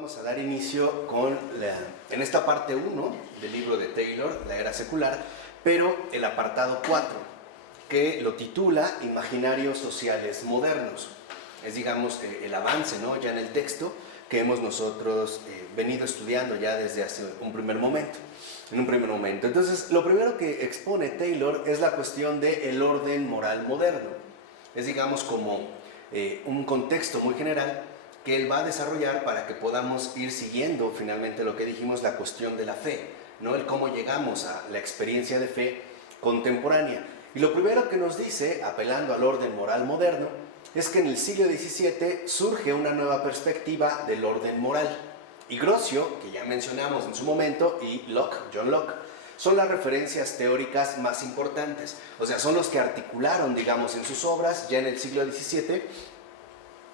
vamos a dar inicio en esta parte 1 del libro de Taylor, La Era Secular, pero el apartado 4, que lo titula Imaginarios Sociales Modernos. Es, digamos, el avance, ¿no?, ya en el texto que hemos nosotros venido estudiando ya desde hace un primer momento. Entonces, lo primero que expone Taylor es la cuestión del orden moral moderno. Es, digamos, como un contexto muy general que él va a desarrollar para que podamos ir siguiendo finalmente lo que dijimos, la cuestión de la fe, ¿no? El cómo llegamos a la experiencia de fe contemporánea. Y lo primero que nos dice, apelando al orden moral moderno, es que en el siglo XVII surge una nueva perspectiva del orden moral. Y Grocio, que ya mencionamos en su momento, y Locke, John Locke, son las referencias teóricas más importantes. O sea, son los que articularon, digamos, en sus obras, ya en el siglo XVII,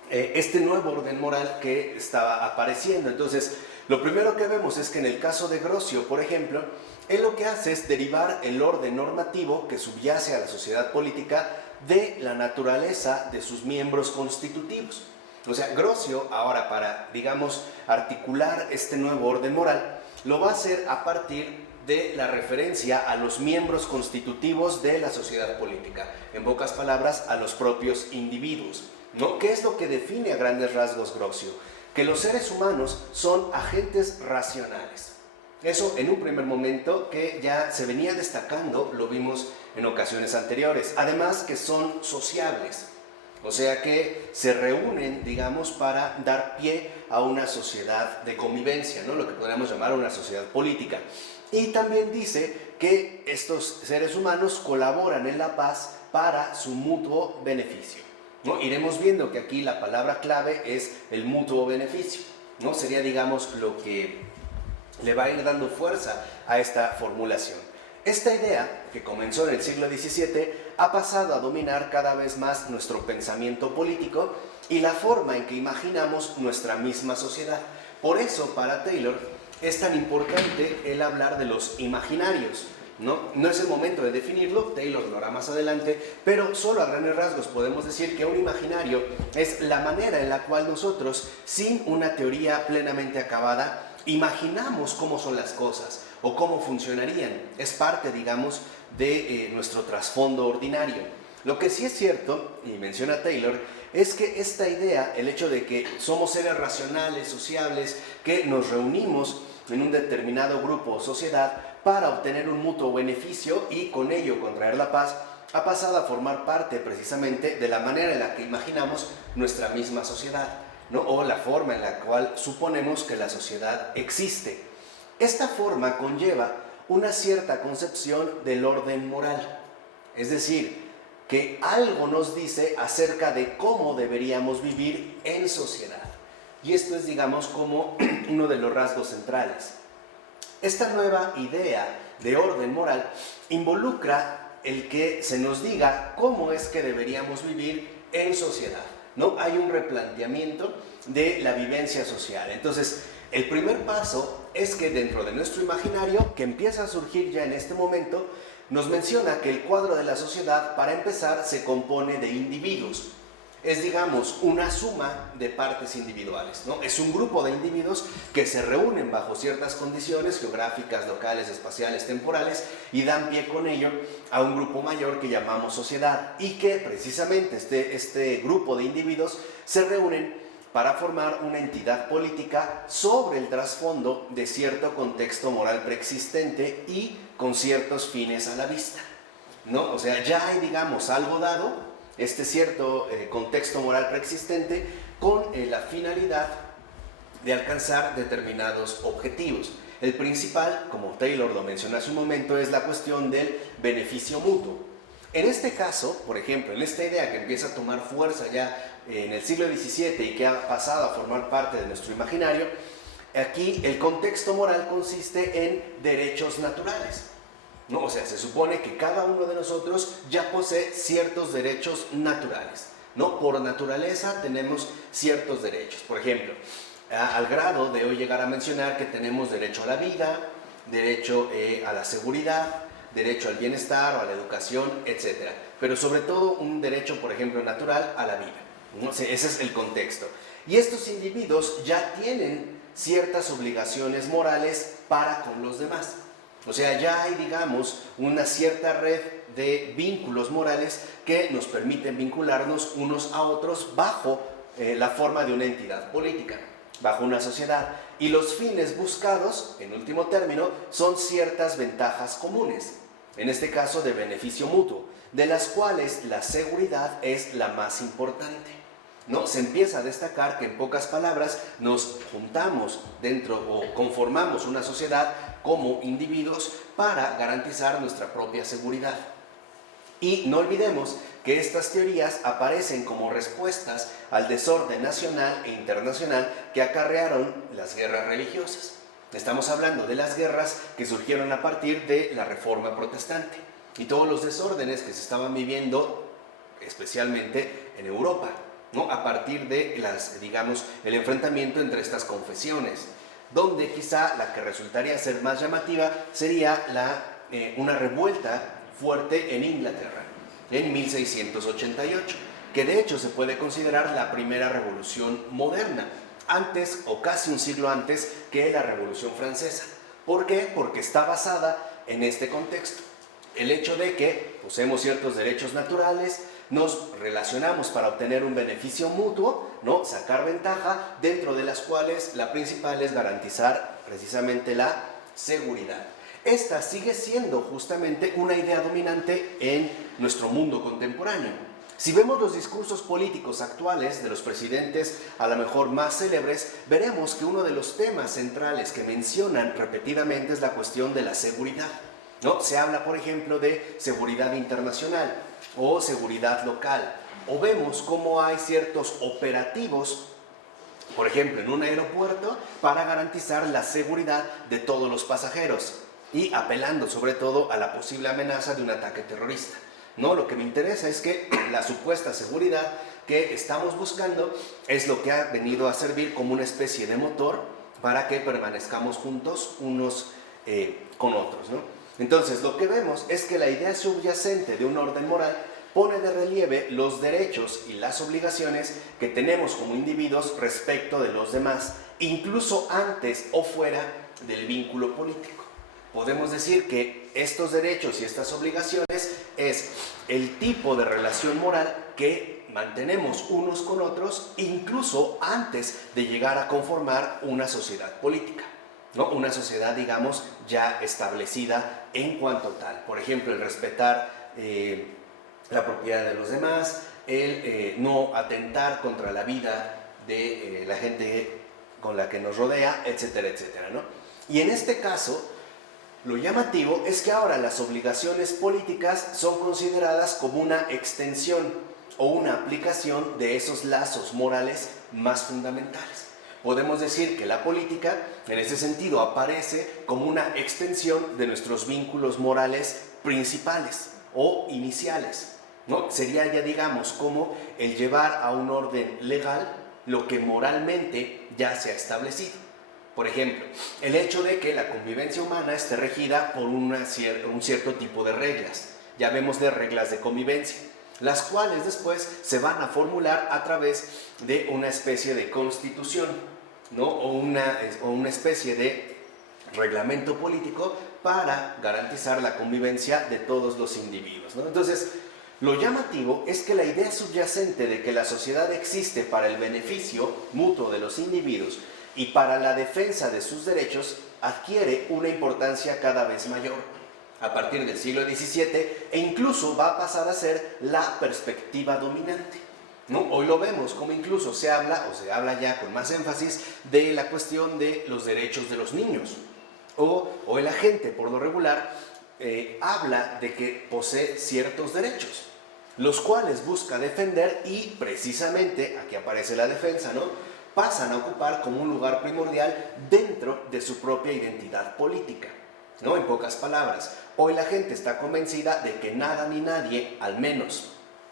este nuevo orden moral que estaba apareciendo. Entonces, lo primero que vemos es que en el caso de Grocio, por ejemplo, él lo que hace es derivar el orden normativo que subyace a la sociedad política de la naturaleza de sus miembros constitutivos. O sea, Grocio ahora, para, digamos, articular este nuevo orden moral, lo va a hacer a partir de la referencia a los miembros constitutivos de la sociedad política, en pocas palabras, a los propios individuos, ¿no? ¿Qué es lo que define a grandes rasgos Grocio? Que los seres humanos son agentes racionales. Eso en un primer momento que ya se venía destacando, lo vimos en ocasiones anteriores. Además que son sociables, o sea que se reúnen, digamos, para dar pie a una sociedad de convivencia, ¿no? Lo que podríamos llamar una sociedad política. Y también dice que estos seres humanos colaboran en la paz para su mutuo beneficio, ¿no? Iremos viendo que aquí la palabra clave es el mutuo beneficio, ¿no? Sería, digamos, lo que le va a ir dando fuerza a esta formulación. Esta idea, que comenzó en el siglo XVII, ha pasado a dominar cada vez más nuestro pensamiento político y la forma en que imaginamos nuestra misma sociedad. Por eso, para Taylor, es tan importante el hablar de los imaginarios, ¿no? No es el momento de definirlo, Taylor lo hará más adelante, pero solo a grandes rasgos podemos decir que un imaginario es la manera en la cual nosotros, sin una teoría plenamente acabada, imaginamos cómo son las cosas o cómo funcionarían. Es parte, digamos, de nuestro trasfondo ordinario. Lo que sí es cierto, y menciona Taylor, es que esta idea, el hecho de que somos seres racionales, sociables, que nos reunimos en un determinado grupo o sociedad para obtener un mutuo beneficio y con ello contraer la paz, ha pasado a formar parte precisamente de la manera en la que imaginamos nuestra misma sociedad, ¿no? O la forma en la cual suponemos que la sociedad existe. Esta forma conlleva una cierta concepción del orden moral, es decir, que algo nos dice acerca de cómo deberíamos vivir en sociedad. Y esto es, digamos, como uno de los rasgos centrales. Esta nueva idea de orden moral involucra el que se nos diga cómo es que deberíamos vivir en sociedad, ¿no? Hay un replanteamiento de la vivencia social. Entonces, el primer paso es que dentro de nuestro imaginario, que empieza a surgir ya en este momento, nos menciona que el cuadro de la sociedad, para empezar, se compone de individuos. Es, digamos, una suma de partes individuales, ¿no? Es un grupo de individuos que se reúnen bajo ciertas condiciones geográficas, locales, espaciales, temporales, y dan pie con ello a un grupo mayor que llamamos sociedad, y que precisamente este grupo de individuos se reúnen para formar una entidad política sobre el trasfondo de cierto contexto moral preexistente y con ciertos fines a la vista, ¿no? O sea, ya hay, digamos, algo dado, este cierto contexto moral preexistente con la finalidad de alcanzar determinados objetivos. El principal, como Taylor lo mencionó hace un momento, es la cuestión del beneficio mutuo. En este caso, por ejemplo, en esta idea que empieza a tomar fuerza ya en el siglo XVII y que ha pasado a formar parte de nuestro imaginario, aquí el contexto moral consiste en derechos naturales, ¿no? O sea, se supone que cada uno de nosotros ya posee ciertos derechos naturales, ¿no? Por naturaleza tenemos ciertos derechos. Por ejemplo, al grado de hoy llegar a mencionar que tenemos derecho a la vida, derecho a la seguridad, derecho al bienestar o a la educación, etc. Pero sobre todo un derecho, por ejemplo, natural a la vida, ¿no? Ese es el contexto. Y estos individuos ya tienen ciertas obligaciones morales para con los demás. O sea, ya hay, digamos, una cierta red de vínculos morales que nos permiten vincularnos unos a otros bajo la forma de una entidad política, bajo una sociedad. Y los fines buscados, en último término, son ciertas ventajas comunes, en este caso de beneficio mutuo, de las cuales la seguridad es la más importante. ¿No? Se empieza a destacar que, en pocas palabras, nos juntamos dentro o conformamos una sociedad como individuos para garantizar nuestra propia seguridad. Y no olvidemos que estas teorías aparecen como respuestas al desorden nacional e internacional que acarrearon las guerras religiosas. Estamos hablando de las guerras que surgieron a partir de la Reforma Protestante y todos los desórdenes que se estaban viviendo, especialmente en Europa, ¿no? A partir de el enfrentamiento entre estas confesiones, donde quizá la que resultaría ser más llamativa sería una revuelta fuerte en Inglaterra, en 1688, que de hecho se puede considerar la primera revolución moderna, antes o casi un siglo antes que la Revolución Francesa. ¿Por qué? Porque está basada en este contexto. El hecho de que poseemos ciertos derechos naturales, nos relacionamos para obtener un beneficio mutuo, ¿no? Sacar ventaja, dentro de las cuales la principal es garantizar precisamente la seguridad. Esta sigue siendo justamente una idea dominante en nuestro mundo contemporáneo. Si vemos los discursos políticos actuales de los presidentes a lo mejor más célebres, veremos que uno de los temas centrales que mencionan repetidamente es la cuestión de la seguridad, ¿no? Se habla, por ejemplo, de seguridad internacional o seguridad local, o vemos cómo hay ciertos operativos, por ejemplo, en un aeropuerto, para garantizar la seguridad de todos los pasajeros y apelando sobre todo a la posible amenaza de un ataque terrorista. No, lo que me interesa es que la supuesta seguridad que estamos buscando es lo que ha venido a servir como una especie de motor para que permanezcamos juntos unos con otros, ¿no? Entonces, lo que vemos es que la idea subyacente de un orden moral pone de relieve los derechos y las obligaciones que tenemos como individuos respecto de los demás, incluso antes o fuera del vínculo político. Podemos decir que estos derechos y estas obligaciones es el tipo de relación moral que mantenemos unos con otros, incluso antes de llegar a conformar una sociedad política, ¿no? Una sociedad, digamos, ya establecida en cuanto tal. Por ejemplo, el respetar la propiedad de los demás, el no atentar contra la vida de la gente con la que nos rodea, etcétera, etcétera, ¿no? Y en este caso, lo llamativo es que ahora las obligaciones políticas son consideradas como una extensión o una aplicación de esos lazos morales más fundamentales. Podemos decir que la política, en ese sentido, aparece como una extensión de nuestros vínculos morales principales o iniciales, ¿no? Sería ya, digamos, como el llevar a un orden legal lo que moralmente ya se ha establecido. Por ejemplo, el hecho de que la convivencia humana esté regida por un cierto tipo de reglas, llamémosle reglas de convivencia, las cuales después se van a formular a través de una especie de constitución, ¿no? o una especie de reglamento político para garantizar la convivencia de todos los individuos, ¿no? Entonces, lo llamativo es que la idea subyacente de que la sociedad existe para el beneficio mutuo de los individuos y para la defensa de sus derechos adquiere una importancia cada vez mayor a partir del siglo XVII e incluso va a pasar a ser la perspectiva dominante, ¿no? Hoy lo vemos como incluso se habla ya con más énfasis de la cuestión de los derechos de los niños o la gente por lo regular habla de que posee ciertos derechos, los cuales busca defender y precisamente, aquí aparece la defensa, ¿no? Pasan a ocupar como un lugar primordial dentro de su propia identidad política, ¿no? En pocas palabras, hoy la gente está convencida de que nada ni nadie, al menos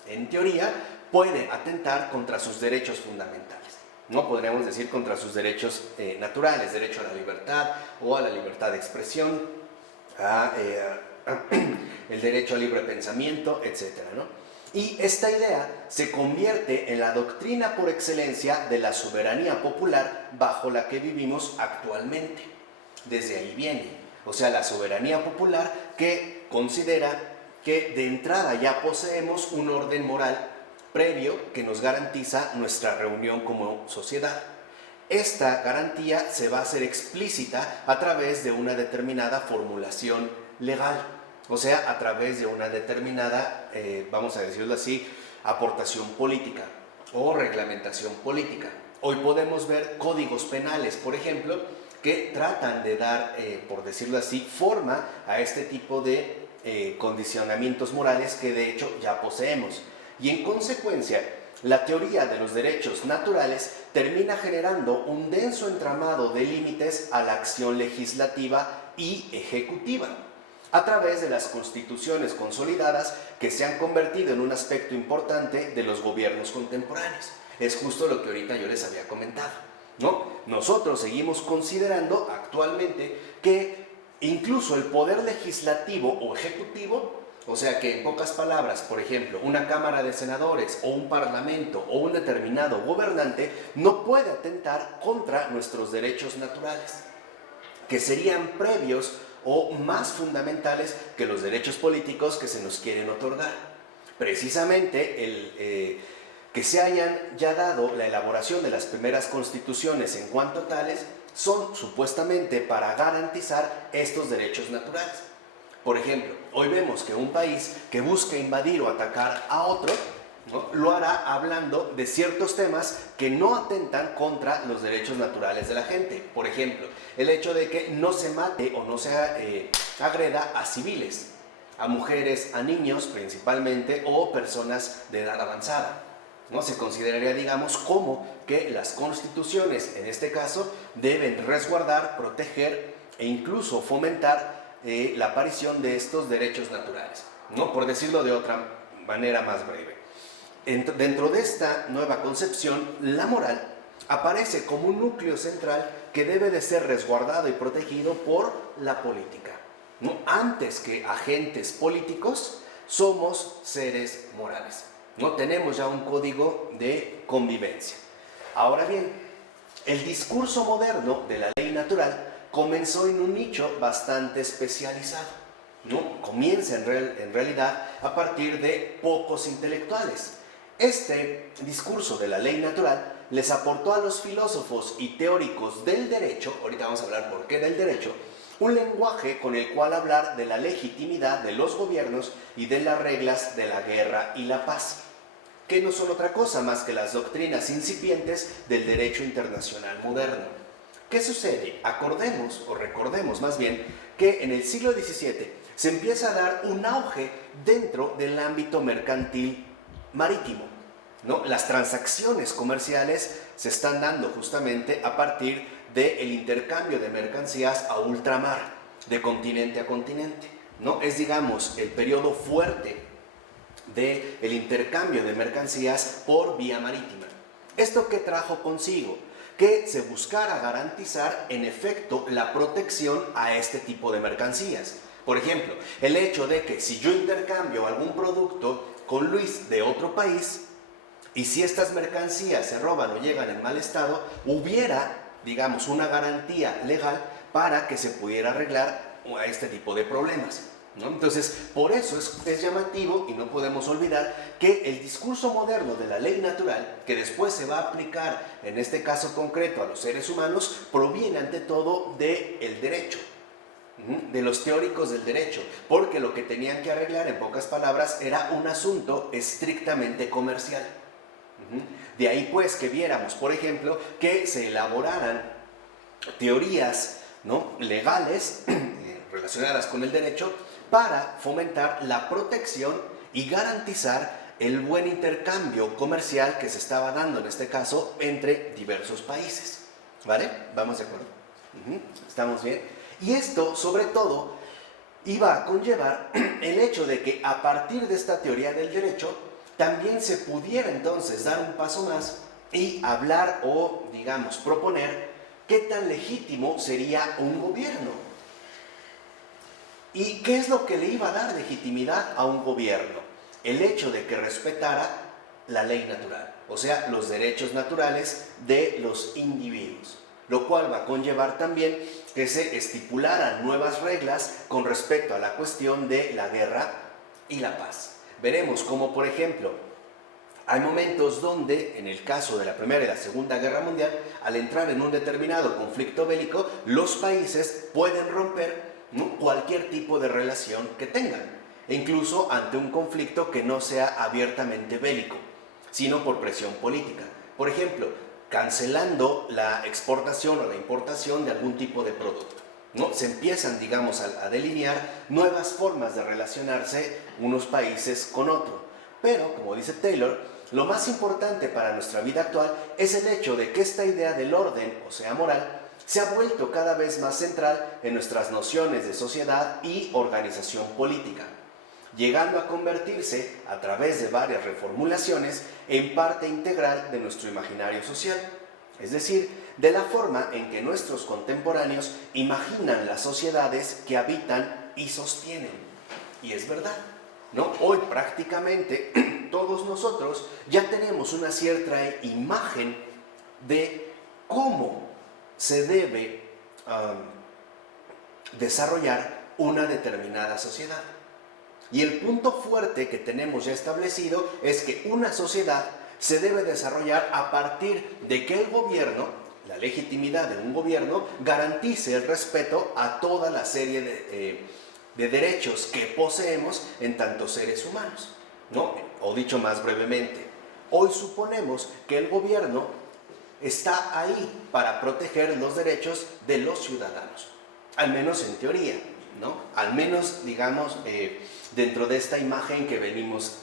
en teoría, puede atentar contra sus derechos fundamentales, ¿no? Podríamos decir contra sus derechos naturales, derecho a la libertad o a la libertad de expresión, el derecho al libre pensamiento, etcétera, ¿no? Y esta idea se convierte en la doctrina por excelencia de la soberanía popular bajo la que vivimos actualmente. Desde ahí viene, o sea, la soberanía popular que considera que de entrada ya poseemos un orden moral previo que nos garantiza nuestra reunión como sociedad. Esta garantía se va a hacer explícita a través de una determinada formulación legal, o sea, a través de una determinada, vamos a decirlo así, aportación política o reglamentación política. Hoy podemos ver códigos penales, por ejemplo, que tratan de dar, por decirlo así, forma a este tipo de condicionamientos morales que de hecho ya poseemos. Y en consecuencia, la teoría de los derechos naturales termina generando un denso entramado de límites a la acción legislativa y ejecutiva, a través de las constituciones consolidadas que se han convertido en un aspecto importante de los gobiernos contemporáneos. Es justo lo que ahorita yo les había comentado, ¿no? Nosotros seguimos considerando actualmente que incluso el poder legislativo o ejecutivo, o sea que en pocas palabras, por ejemplo, una cámara de senadores o un parlamento o un determinado gobernante no puede atentar contra nuestros derechos naturales, que serían previos o más fundamentales que los derechos políticos que se nos quieren otorgar. Precisamente que se hayan ya dado la elaboración de las primeras constituciones en cuanto tales son supuestamente para garantizar estos derechos naturales. Por ejemplo, hoy vemos que un país que busca invadir o atacar a otro, ¿no?, lo hará hablando de ciertos temas que no atentan contra los derechos naturales de la gente. Por ejemplo, el hecho de que no se mate o no se agreda a civiles, a mujeres, a niños principalmente, o personas de edad avanzada, ¿no? Se consideraría, digamos, como que las constituciones, en este caso, deben resguardar, proteger e incluso fomentar la aparición de estos derechos naturales, ¿no? Por decirlo de otra manera más breve. Dentro de esta nueva concepción, la moral aparece como un núcleo central que debe de ser resguardado y protegido por la política, ¿no? Antes que agentes políticos, somos seres morales, ¿no? Tenemos ya un código de convivencia. Ahora bien, el discurso moderno de la ley natural comenzó en un nicho bastante especializado, ¿no? Comienza en realidad a partir de pocos intelectuales. Este discurso de la ley natural les aportó a los filósofos y teóricos del derecho, ahorita vamos a hablar por qué del derecho, un lenguaje con el cual hablar de la legitimidad de los gobiernos y de las reglas de la guerra y la paz, que no son otra cosa más que las doctrinas incipientes del derecho internacional moderno. ¿Qué sucede? Acordemos, o recordemos más bien, que en el siglo XVII se empieza a dar un auge dentro del ámbito mercantil marítimo, ¿no? Las transacciones comerciales se están dando justamente a partir del intercambio de mercancías a ultramar, de continente a continente, ¿no? Es, digamos, el periodo fuerte del intercambio de mercancías por vía marítima. ¿Esto qué trajo consigo? Que se buscara garantizar en efecto la protección a este tipo de mercancías. Por ejemplo, el hecho de que si yo intercambio algún producto con Luis de otro país y si estas mercancías se roban o llegan en mal estado, hubiera, digamos, una garantía legal para que se pudiera arreglar a este tipo de problemas, ¿no? Entonces, por eso es llamativo y no podemos olvidar que el discurso moderno de la ley natural, que después se va a aplicar en este caso concreto a los seres humanos, proviene ante todo del derecho, de los teóricos del derecho, porque lo que tenían que arreglar, en pocas palabras, era un asunto estrictamente comercial. De ahí pues que viéramos, por ejemplo, que se elaboraran teorías, ¿no?, legales relacionadas con el derecho para fomentar la protección y garantizar el buen intercambio comercial que se estaba dando en este caso entre diversos países. ¿Vale? ¿Vamos de acuerdo? ¿Estamos bien? Y esto, sobre todo, iba a conllevar el hecho de que a partir de esta teoría del derecho también se pudiera entonces dar un paso más y hablar o, digamos, proponer qué tan legítimo sería un gobierno. ¿Y qué es lo que le iba a dar legitimidad a un gobierno? el hecho de que respetara la ley natural, o sea, los derechos naturales de los individuos, lo cual va a conllevar también que se estipularan nuevas reglas con respecto a la cuestión de la guerra y la paz. Veremos cómo, por ejemplo, hay momentos donde, en el caso de la Primera y la Segunda Guerra Mundial, al entrar en un determinado conflicto bélico, los países pueden romper cualquier tipo de relación que tengan, e incluso ante un conflicto que no sea abiertamente bélico, sino por presión política. Por ejemplo, cancelando la exportación o la importación de algún tipo de producto, ¿no? Se empiezan, digamos, a delinear nuevas formas de relacionarse unos países con otros. Pero, como dice Taylor, lo más importante para nuestra vida actual es el hecho de que esta idea del orden, o sea, moral, se ha vuelto cada vez más central en nuestras nociones de sociedad y organización política, llegando a convertirse, a través de varias reformulaciones, en parte integral de nuestro imaginario social. Es decir, de la forma en que nuestros contemporáneos imaginan las sociedades que habitan y sostienen. Y es verdad, ¿no? Hoy prácticamente todos nosotros ya tenemos una cierta imagen de cómo se debe desarrollar una determinada sociedad. Y el punto fuerte que tenemos ya establecido es que una sociedad se debe desarrollar a partir de que el gobierno, la legitimidad de un gobierno, garantice el respeto a toda la serie de derechos que poseemos en tanto seres humanos, ¿no? O dicho más brevemente, hoy suponemos que el gobierno está ahí para proteger los derechos de los ciudadanos, al menos en teoría, ¿no? Al menos, digamos, dentro de esta imagen que venimos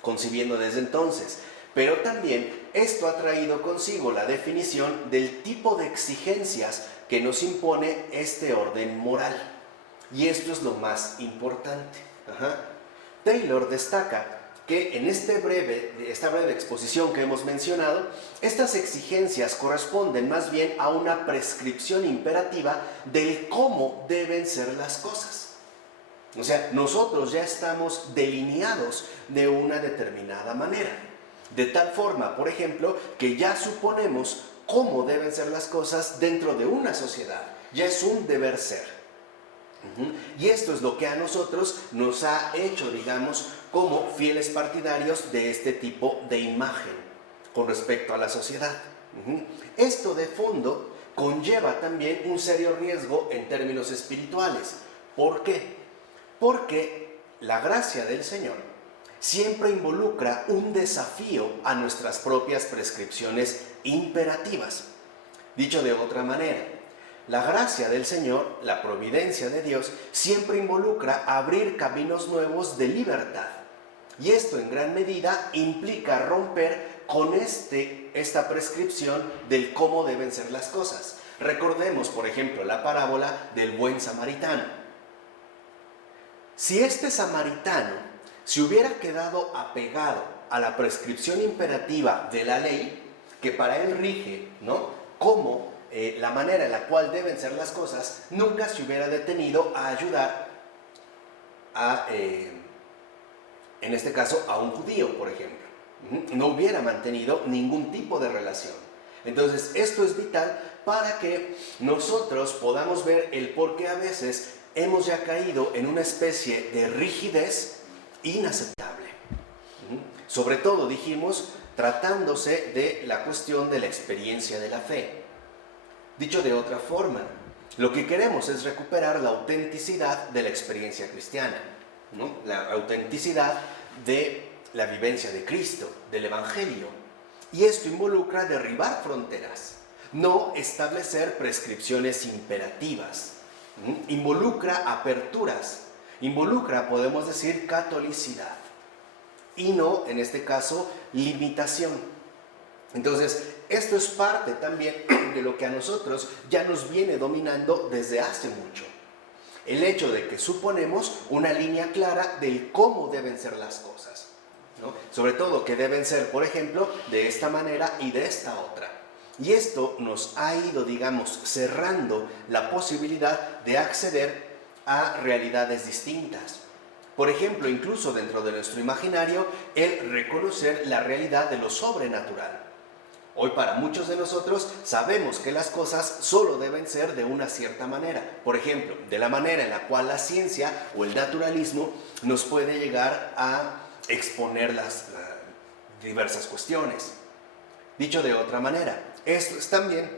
concibiendo desde entonces. Pero también esto ha traído consigo la definición del tipo de exigencias que nos impone este orden moral. Y esto es lo más importante. Taylor destaca que en esta breve exposición que hemos mencionado, estas exigencias corresponden más bien a una prescripción imperativa del cómo deben ser las cosas. O sea, nosotros ya estamos delineados de una determinada manera. De tal forma, por ejemplo, que ya suponemos cómo deben ser las cosas dentro de una sociedad. Ya es un deber ser. Y esto es lo que a nosotros nos ha hecho, digamos, como fieles partidarios de este tipo de imagen con respecto a la sociedad. Esto de fondo conlleva también un serio riesgo en términos espirituales. ¿Por qué? Porque la gracia del Señor siempre involucra un desafío a nuestras propias prescripciones imperativas. Dicho de otra manera, la gracia del Señor, la providencia de Dios, siempre involucra abrir caminos nuevos de libertad. Y esto en gran medida implica romper con esta prescripción del cómo deben ser las cosas. Recordemos, por ejemplo, la parábola del buen samaritano. Si este samaritano se hubiera quedado apegado a la prescripción imperativa de la ley, que para él rige, ¿no?, como la manera en la cual deben ser las cosas, nunca se hubiera detenido a ayudar a, en este caso, a un judío, por ejemplo. No hubiera mantenido ningún tipo de relación. Entonces, esto es vital para que nosotros podamos ver el por qué a veces hemos ya caído en una especie de rigidez inaceptable. Sobre todo, dijimos, tratándose de la cuestión de la experiencia de la fe. Dicho de otra forma, lo que queremos es recuperar la autenticidad de la experiencia cristiana, ¿no? La autenticidad de la vivencia de Cristo, del Evangelio. Y esto involucra derribar fronteras, no establecer prescripciones imperativas. Involucra aperturas, involucra, podemos decir, catolicidad. Y no, en este caso, limitación. Entonces, esto es parte también de lo que a nosotros ya nos viene dominando desde hace mucho. El hecho de que suponemos una línea clara del cómo deben ser las cosas, ¿no? Sobre todo que deben ser, por ejemplo, de esta manera y de esta otra. Y esto nos ha ido, digamos, cerrando la posibilidad de acceder a realidades distintas. Por ejemplo, incluso dentro de nuestro imaginario, el reconocer la realidad de lo sobrenatural. Hoy para muchos de nosotros sabemos que las cosas solo deben ser de una cierta manera. Por ejemplo, de la manera en la cual la ciencia o el naturalismo nos puede llegar a exponer las diversas cuestiones. Dicho de otra manera, esto es también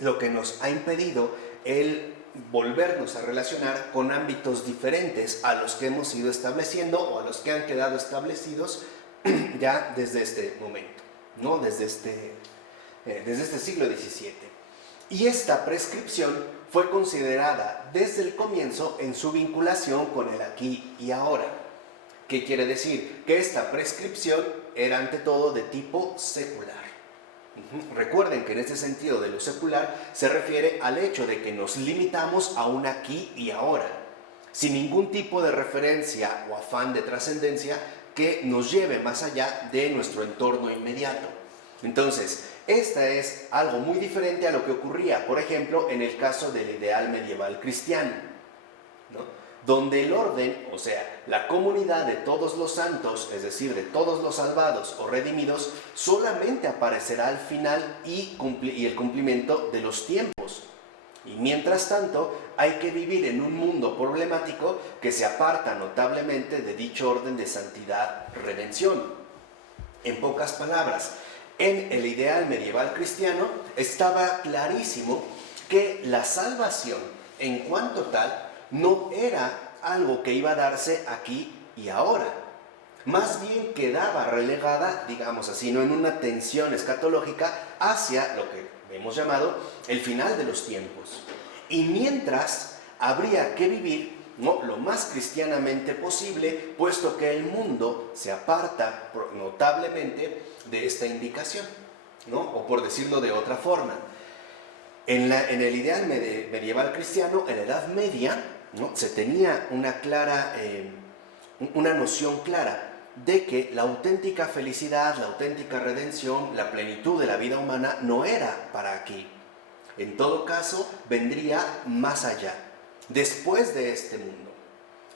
lo que nos ha impedido el volvernos a relacionar con ámbitos diferentes a los que hemos ido estableciendo o a los que han quedado establecidos ya desde este momento, ¿no? Desde este siglo XVII. Y esta prescripción fue considerada desde el comienzo en su vinculación con el aquí y ahora. ¿Qué quiere decir? Que esta prescripción era ante todo de tipo secular. Recuerden que en este sentido de lo secular se refiere al hecho de que nos limitamos a un aquí y ahora, sin ningún tipo de referencia o afán de trascendencia que nos lleve más allá de nuestro entorno inmediato. Entonces, esta es algo muy diferente a lo que ocurría, por ejemplo, en el caso del ideal medieval cristiano, ¿no? Donde el orden, o sea, la comunidad de todos los santos, es decir, de todos los salvados o redimidos, solamente aparecerá al final y el cumplimiento de los tiempos. Y mientras tanto, hay que vivir en un mundo problemático que se aparta notablemente de dicho orden de santidad-redención. En pocas palabras, en el ideal medieval cristiano estaba clarísimo que la salvación, en cuanto tal, no era algo que iba a darse aquí y ahora. Más bien quedaba relegada, digamos así, ¿no?, en una tensión escatológica hacia lo que hemos llamado el final de los tiempos. Y mientras habría que vivir, ¿no?, lo más cristianamente posible, puesto que el mundo se aparta notablemente de esta indicación, ¿no? O por decirlo de otra forma, en el ideal medieval cristiano, en la Edad Media, ¿no?, se tenía una noción clara de que la auténtica felicidad, la auténtica redención, la plenitud de la vida humana no era para aquí. En todo caso, vendría más allá, después de este mundo.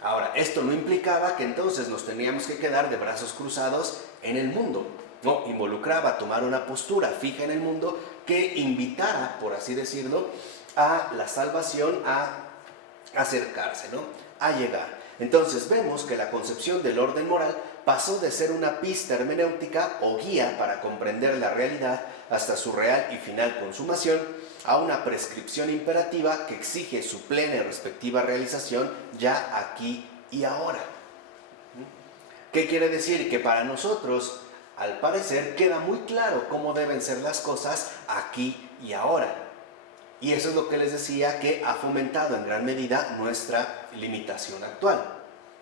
Ahora, esto no implicaba que entonces nos teníamos que quedar de brazos cruzados en el mundo. No, involucraba tomar una postura fija en el mundo que invitara, por así decirlo, a la salvación a acercarse, ¿no?, a llegar. Entonces vemos que la concepción del orden moral pasó de ser una pista hermenéutica o guía para comprender la realidad hasta su real y final consumación, a una prescripción imperativa que exige su plena y respectiva realización ya aquí y ahora. ¿Qué quiere decir? Que para nosotros, al parecer, queda muy claro cómo deben ser las cosas aquí y ahora. Y eso es lo que les decía que ha fomentado en gran medida nuestra limitación actual,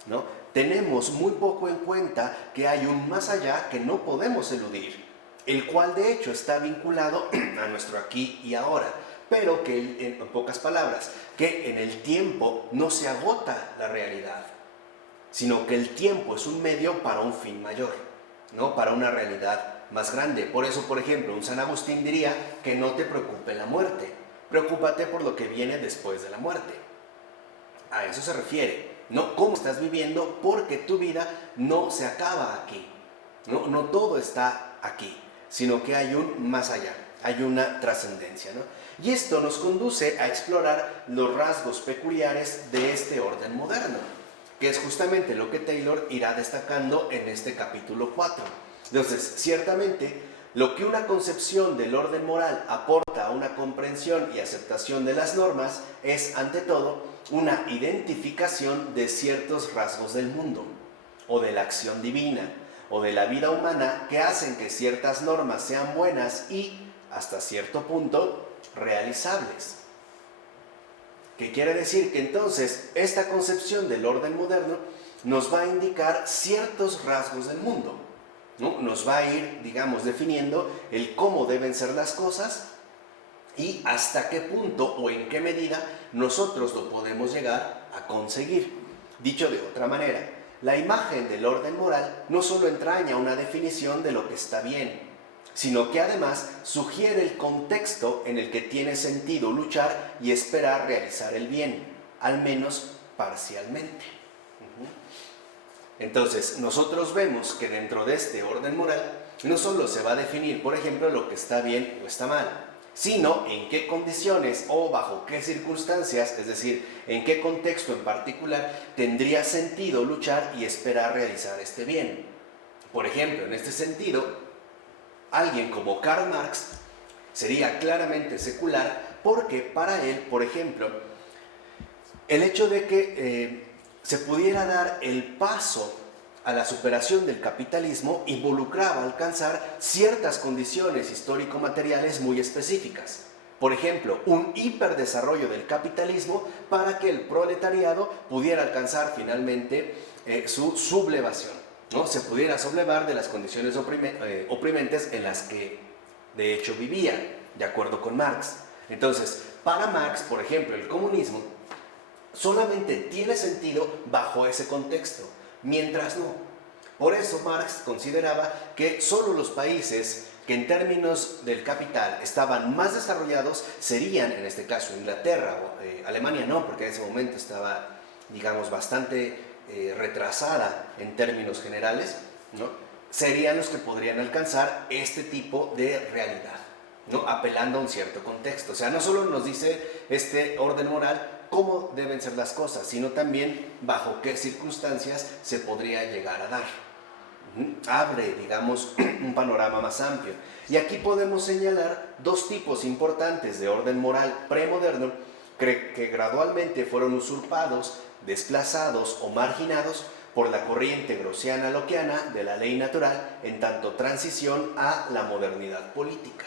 ¿no? Tenemos muy poco en cuenta que hay un más allá que no podemos eludir, el cual de hecho está vinculado a nuestro aquí y ahora, pero que, en pocas palabras, que en el tiempo no se agota la realidad, sino que el tiempo es un medio para un fin mayor, ¿no?, para una realidad más grande. Por eso, por ejemplo, un San Agustín diría que no te preocupe la muerte, preocúpate por lo que viene después de la muerte. A eso se refiere, no cómo estás viviendo, porque tu vida no se acaba aquí, no todo está aquí, sino que hay un más allá, hay una trascendencia, ¿no? Y esto nos conduce a explorar los rasgos peculiares de este orden moderno, que es justamente lo que Taylor irá destacando en este capítulo 4. Entonces, ciertamente, lo que una concepción del orden moral aporta a una comprensión y aceptación de las normas es, ante todo, una identificación de ciertos rasgos del mundo, o de la acción divina, o de la vida humana que hacen que ciertas normas sean buenas y, hasta cierto punto, realizables. ¿Qué quiere decir? Que entonces esta concepción del orden moderno nos va a indicar ciertos rasgos del mundo, ¿no? Nos va a ir, digamos, definiendo el cómo deben ser las cosas y hasta qué punto o en qué medida nosotros lo podemos llegar a conseguir. Dicho de otra manera, la imagen del orden moral no solo entraña una definición de lo que está bien, sino que además sugiere el contexto en el que tiene sentido luchar y esperar realizar el bien, al menos parcialmente. Entonces, nosotros vemos que dentro de este orden moral no solo se va a definir, por ejemplo, lo que está bien o está mal, sino en qué condiciones o bajo qué circunstancias, es decir, en qué contexto en particular tendría sentido luchar y esperar realizar este bien. Por ejemplo, en este sentido, alguien como Karl Marx sería claramente secular porque para él, por ejemplo, el hecho de que se pudiera dar el paso a la superación del capitalismo involucraba alcanzar ciertas condiciones histórico-materiales muy específicas. Por ejemplo, un hiperdesarrollo del capitalismo para que el proletariado pudiera alcanzar finalmente su sublevación, ¿no? Se pudiera sublevar de las condiciones oprimentes en las que de hecho vivía, de acuerdo con Marx. Entonces, para Marx, por ejemplo, el comunismo solamente tiene sentido bajo ese contexto, mientras no. Por eso Marx consideraba que solo los países que en términos del capital estaban más desarrollados serían, en este caso, Inglaterra o Alemania no, porque en ese momento estaba, digamos, bastante retrasada en términos generales, ¿no? Serían los que podrían alcanzar este tipo de realidad, ¿no? Apelando a un cierto contexto. O sea, no solo nos dice este orden moral cómo deben ser las cosas, sino también bajo qué circunstancias se podría llegar a dar. Abre, digamos, un panorama más amplio. Y aquí podemos señalar dos tipos importantes de orden moral premoderno que gradualmente fueron usurpados, desplazados o marginados por la corriente grossiana-lockeana de la ley natural en tanto transición a la modernidad política.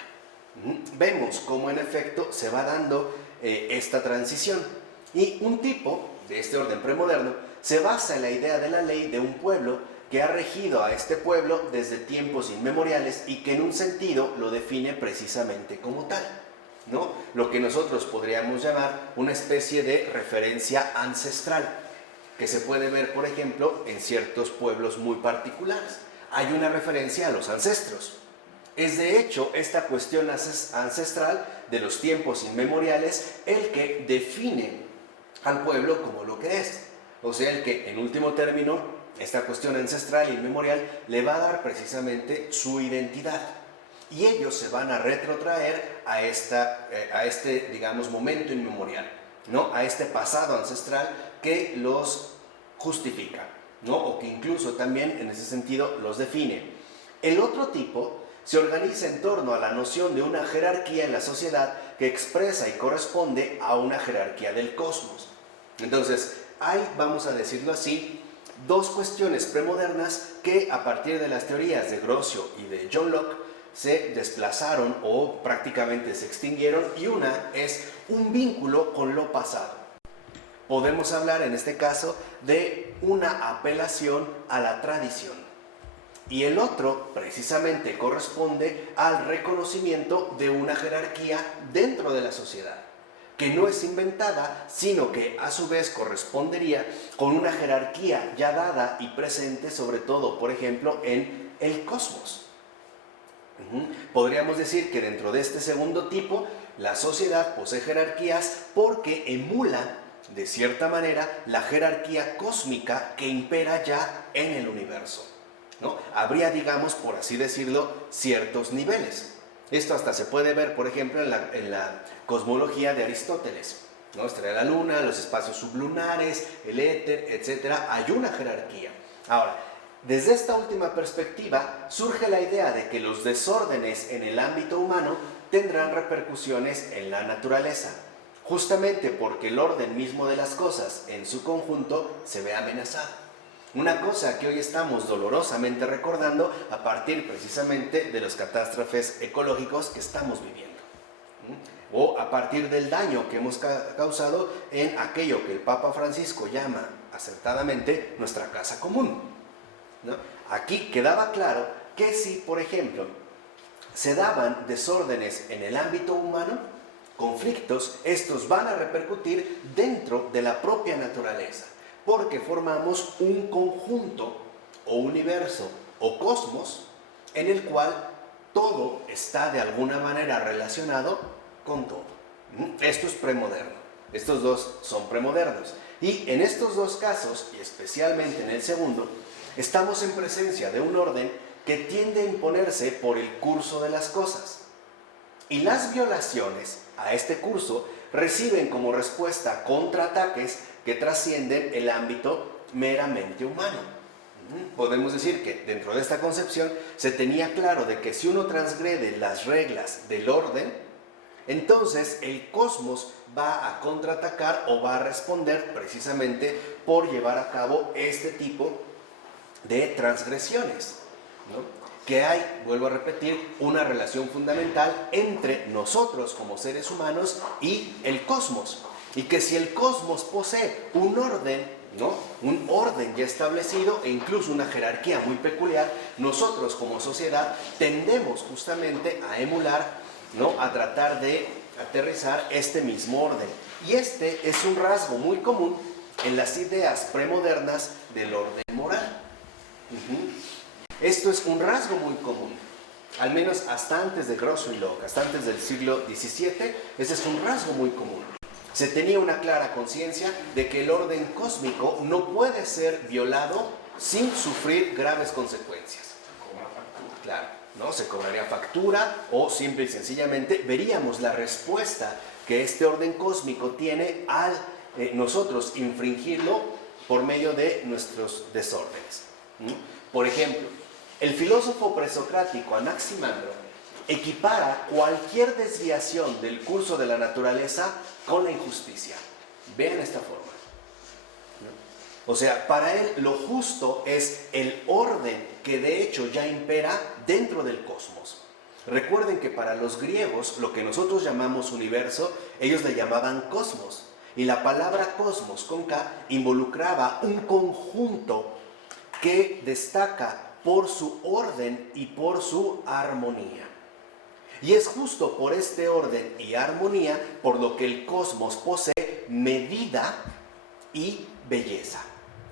Vemos cómo en efecto se va dando esta transición. Y un tipo de este orden premoderno se basa en la idea de la ley de un pueblo que ha regido a este pueblo desde tiempos inmemoriales y que en un sentido lo define precisamente como tal, ¿no? Lo que nosotros podríamos llamar una especie de referencia ancestral, que se puede ver, por ejemplo, en ciertos pueblos muy particulares. Hay una referencia a los ancestros. Es de hecho esta cuestión ancestral de los tiempos inmemoriales el que define al pueblo como lo que es. O sea, el que en último término esta cuestión ancestral y inmemorial le va a dar precisamente su identidad. Y ellos se van a retrotraer a este, digamos, momento inmemorial, ¿no? A este pasado ancestral que los justifica, ¿no? O que incluso también en ese sentido los define. El otro tipo se organiza en torno a la noción de una jerarquía en la sociedad que expresa y corresponde a una jerarquía del cosmos. Entonces, hay, vamos a decirlo así, dos cuestiones premodernas que a partir de las teorías de Grocio y de John Locke se desplazaron o prácticamente se extinguieron, y una es un vínculo con lo pasado. Podemos hablar en este caso de una apelación a la tradición. Y el otro precisamente corresponde al reconocimiento de una jerarquía dentro de la sociedad, que no es inventada, sino que a su vez correspondería con una jerarquía ya dada y presente, sobre todo, por ejemplo, en el cosmos. Podríamos decir que dentro de este segundo tipo, la sociedad posee jerarquías porque emula, de cierta manera, la jerarquía cósmica que impera ya en el universo, ¿no? Habría, digamos, por así decirlo, ciertos niveles. Esto hasta se puede ver, por ejemplo, en la cosmología de Aristóteles, ¿no? Estrella de la luna, los espacios sublunares, el éter, etc. Hay una jerarquía. Ahora, desde esta última perspectiva surge la idea de que los desórdenes en el ámbito humano tendrán repercusiones en la naturaleza, justamente porque el orden mismo de las cosas en su conjunto se ve amenazado. Una cosa que hoy estamos dolorosamente recordando a partir precisamente de los catástrofes ecológicos que estamos viviendo, o a partir del daño que hemos causado en aquello que el Papa Francisco llama acertadamente nuestra casa común, ¿no? Aquí quedaba claro que si, por ejemplo, se daban desórdenes en el ámbito humano, conflictos, estos van a repercutir dentro de la propia naturaleza, porque formamos un conjunto o universo o cosmos en el cual todo está de alguna manera relacionado con todo. Esto es premoderno. Estos dos son premodernos. Y en estos dos casos, y especialmente en el segundo, estamos en presencia de un orden que tiende a imponerse por el curso de las cosas. Y las violaciones a este curso reciben como respuesta contraataques que trascienden el ámbito meramente humano. Podemos decir que dentro de esta concepción se tenía claro de que si uno transgrede las reglas del orden, entonces el cosmos va a contraatacar o va a responder precisamente por llevar a cabo este tipo de transgresiones, ¿no? Que hay, vuelvo a repetir, una relación fundamental entre nosotros como seres humanos y el cosmos. Y que si el cosmos posee un orden, ¿no? Un orden ya establecido e incluso una jerarquía muy peculiar, nosotros como sociedad tendemos justamente a emular, ¿no? A tratar de aterrizar este mismo orden. Y este es un rasgo muy común en las ideas premodernas del orden moral. Esto es un rasgo muy común, al menos hasta antes de Grosso y Locke, hasta antes del siglo XVII, ese es un rasgo muy común. Se tenía una clara conciencia de que el orden cósmico no puede ser violado sin sufrir graves consecuencias. Claro, ¿no? Se cobraría factura o simple y sencillamente veríamos la respuesta que este orden cósmico tiene al nosotros infringirlo por medio de nuestros desórdenes. Por ejemplo, el filósofo presocrático Anaximandro equipara cualquier desviación del curso de la naturaleza con la injusticia. Vean esta forma. O sea, para él lo justo es el orden que de hecho ya impera dentro del cosmos. Recuerden que para los griegos, lo que nosotros llamamos universo, ellos le llamaban cosmos. Y la palabra cosmos con K involucraba un conjunto que destaca por su orden y por su armonía. Y es justo por este orden y armonía por lo que el cosmos posee medida y belleza.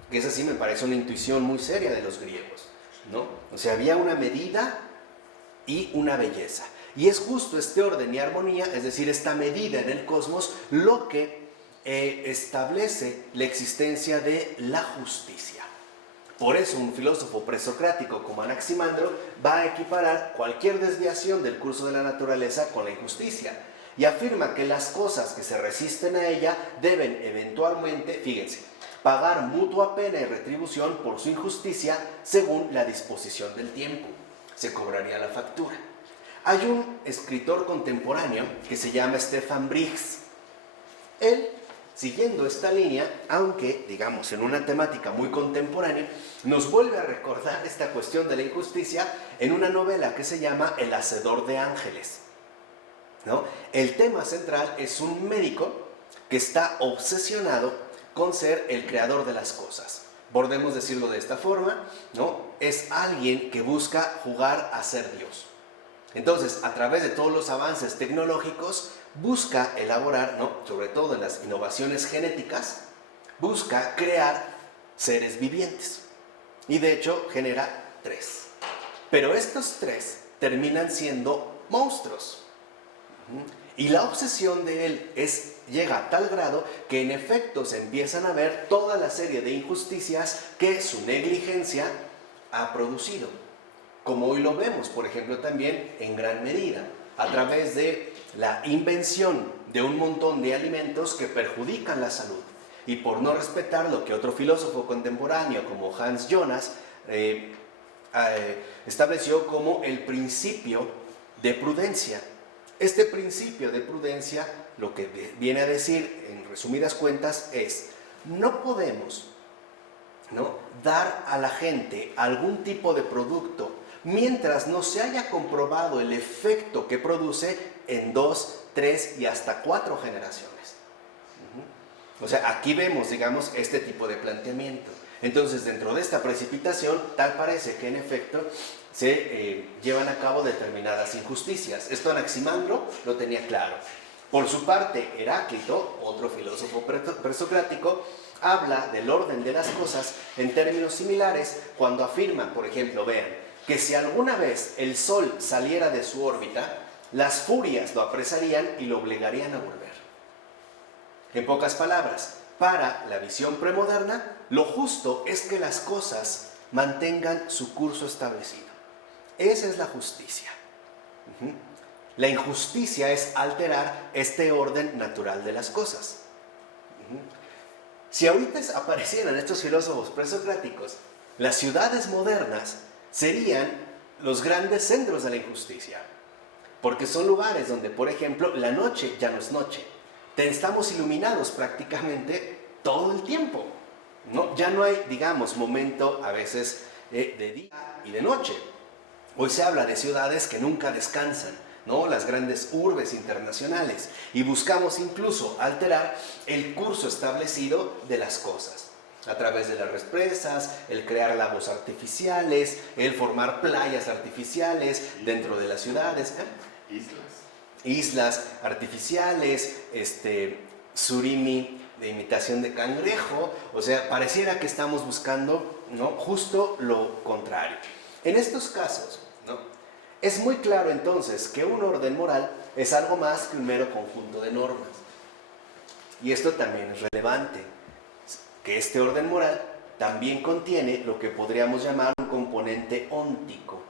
Que esa sí me parece una intuición muy seria de los griegos, ¿no? O sea, había una medida y una belleza. Y es justo este orden y armonía, es decir, esta medida en el cosmos, lo que establece la existencia de la justicia. Por eso un filósofo presocrático como Anaximandro va a equiparar cualquier desviación del curso de la naturaleza con la injusticia y afirma que las cosas que se resisten a ella deben eventualmente, fíjense, pagar mutua pena y retribución por su injusticia según la disposición del tiempo. Se cobraría la factura. Hay un escritor contemporáneo que se llama Stefan Briggs. Él, siguiendo esta línea, aunque digamos en una temática muy contemporánea, nos vuelve a recordar esta cuestión de la injusticia en una novela que se llama El Hacedor de Ángeles, ¿no? El tema central es un médico que está obsesionado con ser el creador de las cosas. Podemos decirlo de esta forma, ¿no? Es alguien que busca jugar a ser Dios. Entonces, a través de todos los avances tecnológicos, busca elaborar, ¿no? Sobre todo en las innovaciones genéticas, busca crear seres vivientes. Y de hecho genera 3. Pero estos 3 terminan siendo monstruos. Y la obsesión de él llega a tal grado que en efecto se empiezan a ver toda la serie de injusticias que su negligencia ha producido. Como hoy lo vemos, por ejemplo, también en gran medida, a través de la invención de un montón de alimentos que perjudican la salud. Y por no respetar lo que otro filósofo contemporáneo como Hans Jonas estableció como el principio de prudencia. Este principio de prudencia lo que viene a decir en resumidas cuentas es: no podemos, ¿no?, dar a la gente algún tipo de producto mientras no se haya comprobado el efecto que produce en 2, 3 y hasta 4 generaciones. O sea, aquí vemos, digamos, este tipo de planteamiento. Entonces, dentro de esta precipitación, tal parece que en efecto se llevan a cabo determinadas injusticias. Esto Anaximandro lo tenía claro. Por su parte, Heráclito, otro filósofo presocrático, habla del orden de las cosas en términos similares cuando afirma, por ejemplo, vean, que si alguna vez el Sol saliera de su órbita, las furias lo apresarían y lo obligarían a volver. En pocas palabras, para la visión premoderna, lo justo es que las cosas mantengan su curso establecido. Esa es la justicia. La injusticia es alterar este orden natural de las cosas. Si ahorita aparecieran estos filósofos presocráticos, las ciudades modernas serían los grandes centros de la injusticia, porque son lugares donde, por ejemplo, la noche ya no es noche. Estamos iluminados prácticamente todo el tiempo, ¿no? Ya no hay, digamos, momento a veces de día y de noche. Hoy se habla de ciudades que nunca descansan, ¿no? Las grandes urbes internacionales, y buscamos incluso alterar el curso establecido de las cosas a través de las represas, el crear lagos artificiales, el formar playas artificiales dentro de las ciudades, islas artificiales, surimi de imitación de cangrejo. O sea, pareciera que estamos buscando, ¿no?, justo lo contrario. En estos casos, ¿no?, es muy claro entonces que un orden moral es algo más que un mero conjunto de normas. Y esto también es relevante, que este orden moral también contiene lo que podríamos llamar un componente óntico,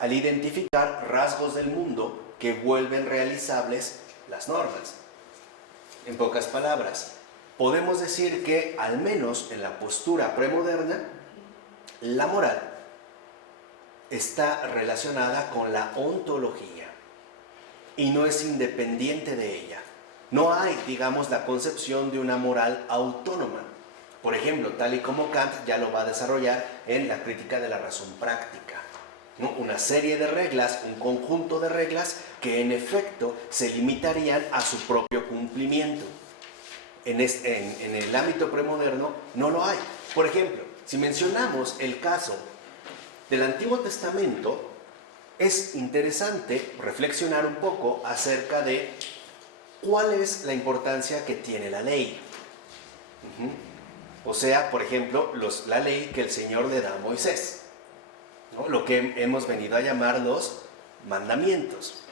al identificar rasgos del mundo que vuelven realizables las normas. En pocas palabras, podemos decir que, al menos en la postura premoderna, la moral está relacionada con la ontología y no es independiente de ella. No hay, digamos, la concepción de una moral autónoma. Por ejemplo, tal y como Kant ya lo va a desarrollar en la crítica de la razón práctica, ¿no? Una serie de reglas, un conjunto de reglas que en efecto se limitarían a su propio cumplimiento. En el ámbito premoderno no lo hay. Por ejemplo, si mencionamos el caso del Antiguo Testamento, es interesante reflexionar un poco acerca de cuál es la importancia que tiene la ley. O sea, por ejemplo, la ley que el Señor le da a Moisés, ¿no? Lo que hemos venido a llamar los mandamientos.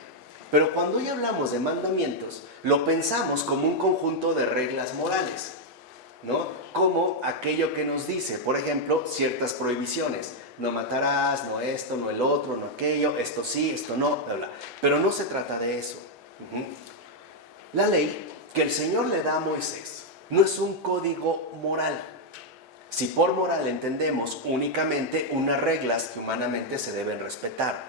Pero cuando hoy hablamos de mandamientos, lo pensamos como un conjunto de reglas morales, ¿no? Como aquello que nos dice, por ejemplo, ciertas prohibiciones. No matarás, no esto, no el otro, no aquello, esto sí, esto no, bla, bla. Pero no se trata de eso. La ley que el Señor le da a Moisés no es un código moral. Si por moral entendemos únicamente unas reglas que humanamente se deben respetar,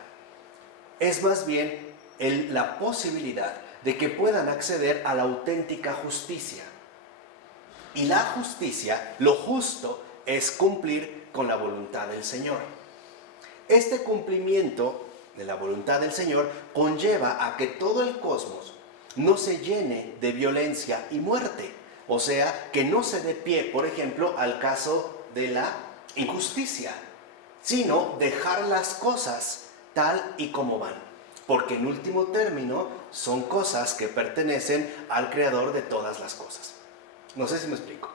es más bien la posibilidad de que puedan acceder a la auténtica justicia. Y la justicia, lo justo, es cumplir con la voluntad del Señor. Este cumplimiento de la voluntad del Señor conlleva a que todo el cosmos no se llene de violencia y muerte. O sea, que no se dé pie, por ejemplo, al caso de la injusticia, sino dejar las cosas tal y como van. Porque en último término son cosas que pertenecen al Creador de todas las cosas. No sé si me explico.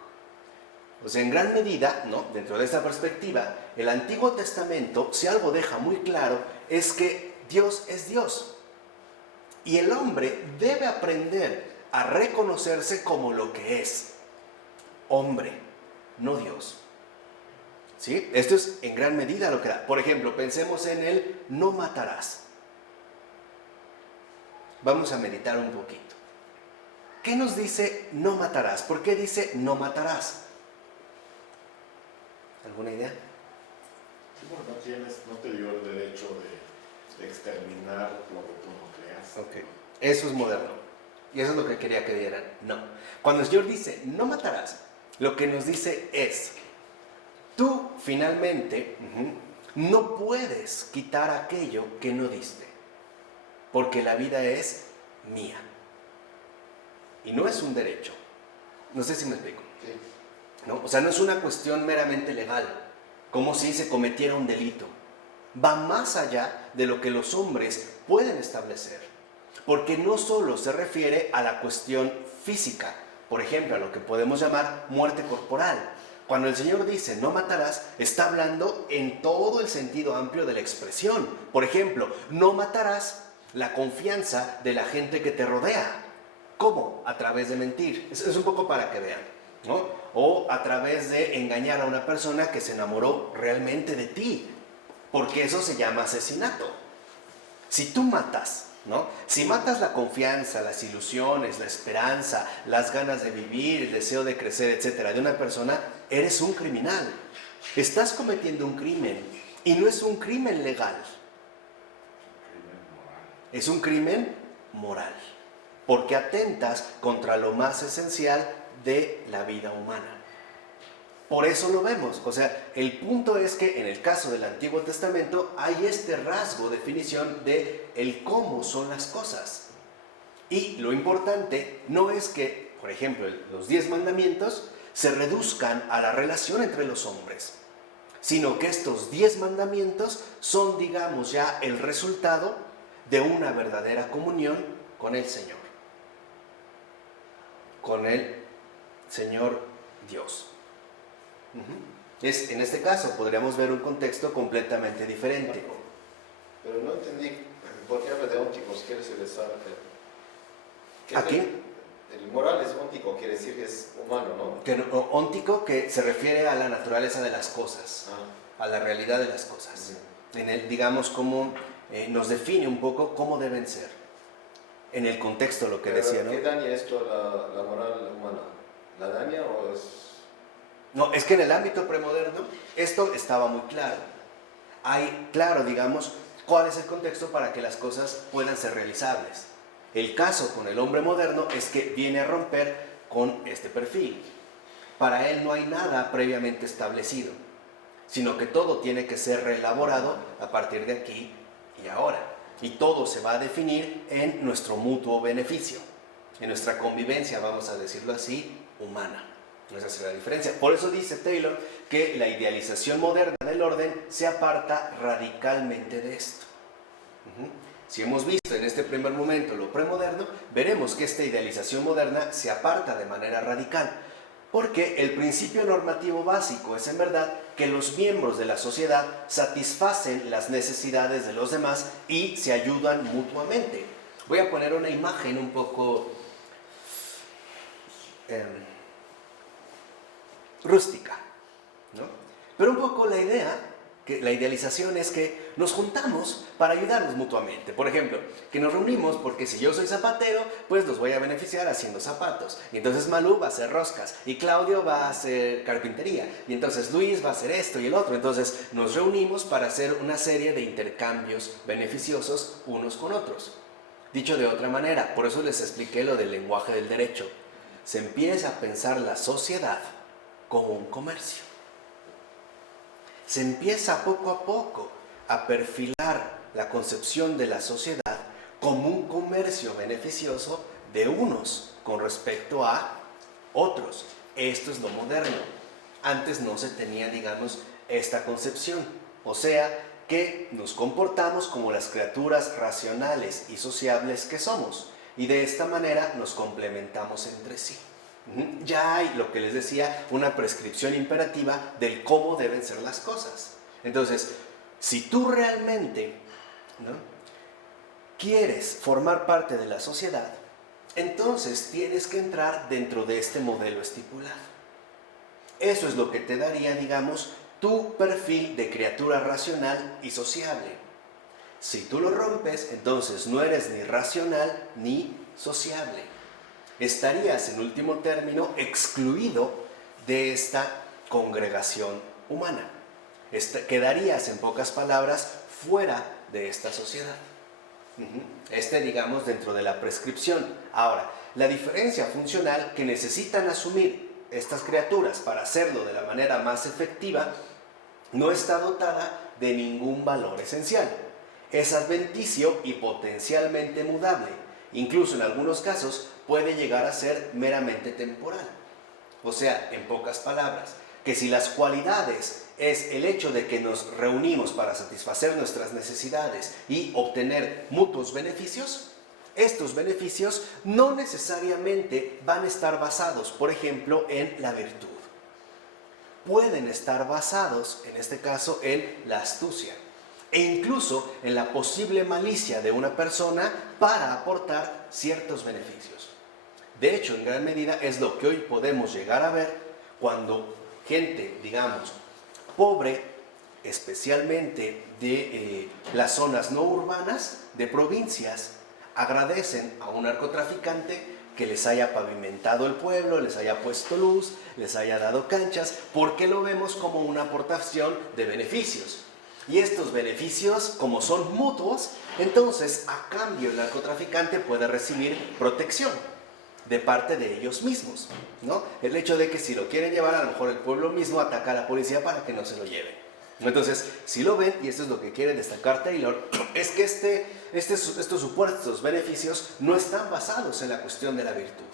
O sea, en gran medida, ¿no?, dentro de esta perspectiva, el Antiguo Testamento, si algo deja muy claro, es que Dios es Dios. Y el hombre debe aprender a reconocerse como lo que es: hombre, no Dios. ¿Sí? Esto es en gran medida lo que da. Por ejemplo, pensemos en el no matarás. Vamos a meditar un poquito. ¿Qué nos dice no matarás? ¿Por qué dice no matarás? ¿Alguna idea? Sí, porque no te dio el derecho de exterminar lo que tú no creas. Ok, eso es moderno. Y eso es lo que quería que dieran. No. Cuando el Señor dice no matarás, lo que nos dice es: tú finalmente no puedes quitar aquello que no diste, porque la vida es mía. Y no es un derecho. No sé si me explico. Sí. ¿No? O sea, no es una cuestión meramente legal, como si se cometiera un delito. Va más allá de lo que los hombres pueden establecer, porque no solo se refiere a la cuestión física, por ejemplo, a lo que podemos llamar muerte corporal. Cuando el Señor dice no matarás, está hablando en todo el sentido amplio de la expresión. Por ejemplo, no matarás la confianza de la gente que te rodea. ¿Cómo? A través de mentir. Es un poco para que vean, ¿no? O a través de engañar a una persona que se enamoró realmente de ti, porque eso se llama asesinato. Si tú matas, ¿no? Si matas la confianza, las ilusiones, la esperanza, las ganas de vivir, el deseo de crecer, etcétera, de una persona, eres un criminal. Estás cometiendo un crimen y no es un crimen legal. Es un crimen moral, porque atentas contra lo más esencial de la vida humana. Por eso lo vemos. O sea, el punto es que en el caso del Antiguo Testamento hay este rasgo, definición de el cómo son las cosas. Y lo importante no es que, por ejemplo, los 10 mandamientos se reduzcan a la relación entre los hombres, sino que estos 10 mandamientos son, digamos, ya el resultado de una verdadera comunión con el Señor, con el Señor Dios. En este caso podríamos ver un contexto completamente diferente. Pero no entendí por qué habla de ónticos, quiere decir ¿Aquí? El moral es óntico, quiere decir que es humano, ¿no? Óntico, que se refiere a la naturaleza de las cosas, Ah. a la realidad de las cosas. En el, digamos, cómo nos define un poco cómo deben ser. En el contexto, lo que Pero decía, ¿no? ¿qué daña esto la moral humana? ¿La daña o es...? No, es que en el ámbito premoderno esto estaba muy claro. Hay claro, digamos, cuál es el contexto para que las cosas puedan ser realizables. El caso con el hombre moderno es que viene a romper con este perfil. Para él no hay nada previamente establecido, sino que todo tiene que ser reelaborado a partir de aquí y ahora. Y todo se va a definir en nuestro mutuo beneficio, en nuestra convivencia, vamos a decirlo así, humana. Esa es la diferencia. Por eso dice Taylor que la idealización moderna del orden se aparta radicalmente de esto. Si hemos visto en este primer momento lo premoderno, veremos que esta idealización moderna se aparta de manera radical, porque el principio normativo básico es en verdad que los miembros de la sociedad satisfacen las necesidades de los demás y se ayudan mutuamente. Voy a poner una imagen un poco rústica, ¿no? Pero un poco la idea, que la idealización es que nos juntamos para ayudarnos mutuamente. Por ejemplo, que nos reunimos porque si yo soy zapatero, pues los voy a beneficiar haciendo zapatos. Y entonces Malú va a hacer roscas y Claudio va a hacer carpintería. Y entonces Luis va a hacer esto y el otro. Entonces nos reunimos para hacer una serie de intercambios beneficiosos unos con otros. Dicho de otra manera, por eso les expliqué lo del lenguaje del derecho. Se empieza a pensar la sociedad como un comercio. Se empieza poco a poco a perfilar la concepción de la sociedad como un comercio beneficioso de unos con respecto a otros. Esto es lo moderno. Antes no se tenía, digamos, esta concepción. O sea, que nos comportamos como las criaturas racionales y sociables que somos. Y de esta manera nos complementamos entre sí. Ya hay, lo que les decía, una prescripción imperativa del cómo deben ser las cosas. Entonces, si tú realmente, ¿no?, quieres formar parte de la sociedad, entonces tienes que entrar dentro de este modelo estipulado. Eso es lo que te daría, digamos, tu perfil de criatura racional y sociable. Si tú lo rompes, entonces no eres ni racional ni sociable. Estarías, en último término, excluido de esta congregación humana. Quedarías, en pocas palabras, fuera de esta sociedad. Digamos, dentro de la prescripción. Ahora, la diferencia funcional que necesitan asumir estas criaturas para hacerlo de la manera más efectiva no está dotada de ningún valor esencial. Es adventicio y potencialmente mudable. Incluso en algunos casos puede llegar a ser meramente temporal. O sea, en pocas palabras, que si las cualidades es el hecho de que nos reunimos para satisfacer nuestras necesidades y obtener mutuos beneficios, estos beneficios no necesariamente van a estar basados, por ejemplo, en la virtud. Pueden estar basados, en este caso, en la astucia e incluso en la posible malicia de una persona para aportar ciertos beneficios. De hecho, en gran medida es lo que hoy podemos llegar a ver cuando gente, digamos, pobre, especialmente de las zonas no urbanas, de provincias, agradecen a un narcotraficante que les haya pavimentado el pueblo, les haya puesto luz, les haya dado canchas, porque lo vemos como una aportación de beneficios. Y estos beneficios, como son mutuos, entonces a cambio el narcotraficante puede recibir protección de parte de ellos mismos, ¿no? El hecho de que si lo quieren llevar, a lo mejor el pueblo mismo ataca a la policía para que no se lo lleven. Entonces, si lo ven, y esto es lo que quiere destacar Taylor, es que estos supuestos beneficios no están basados en la cuestión de la virtud.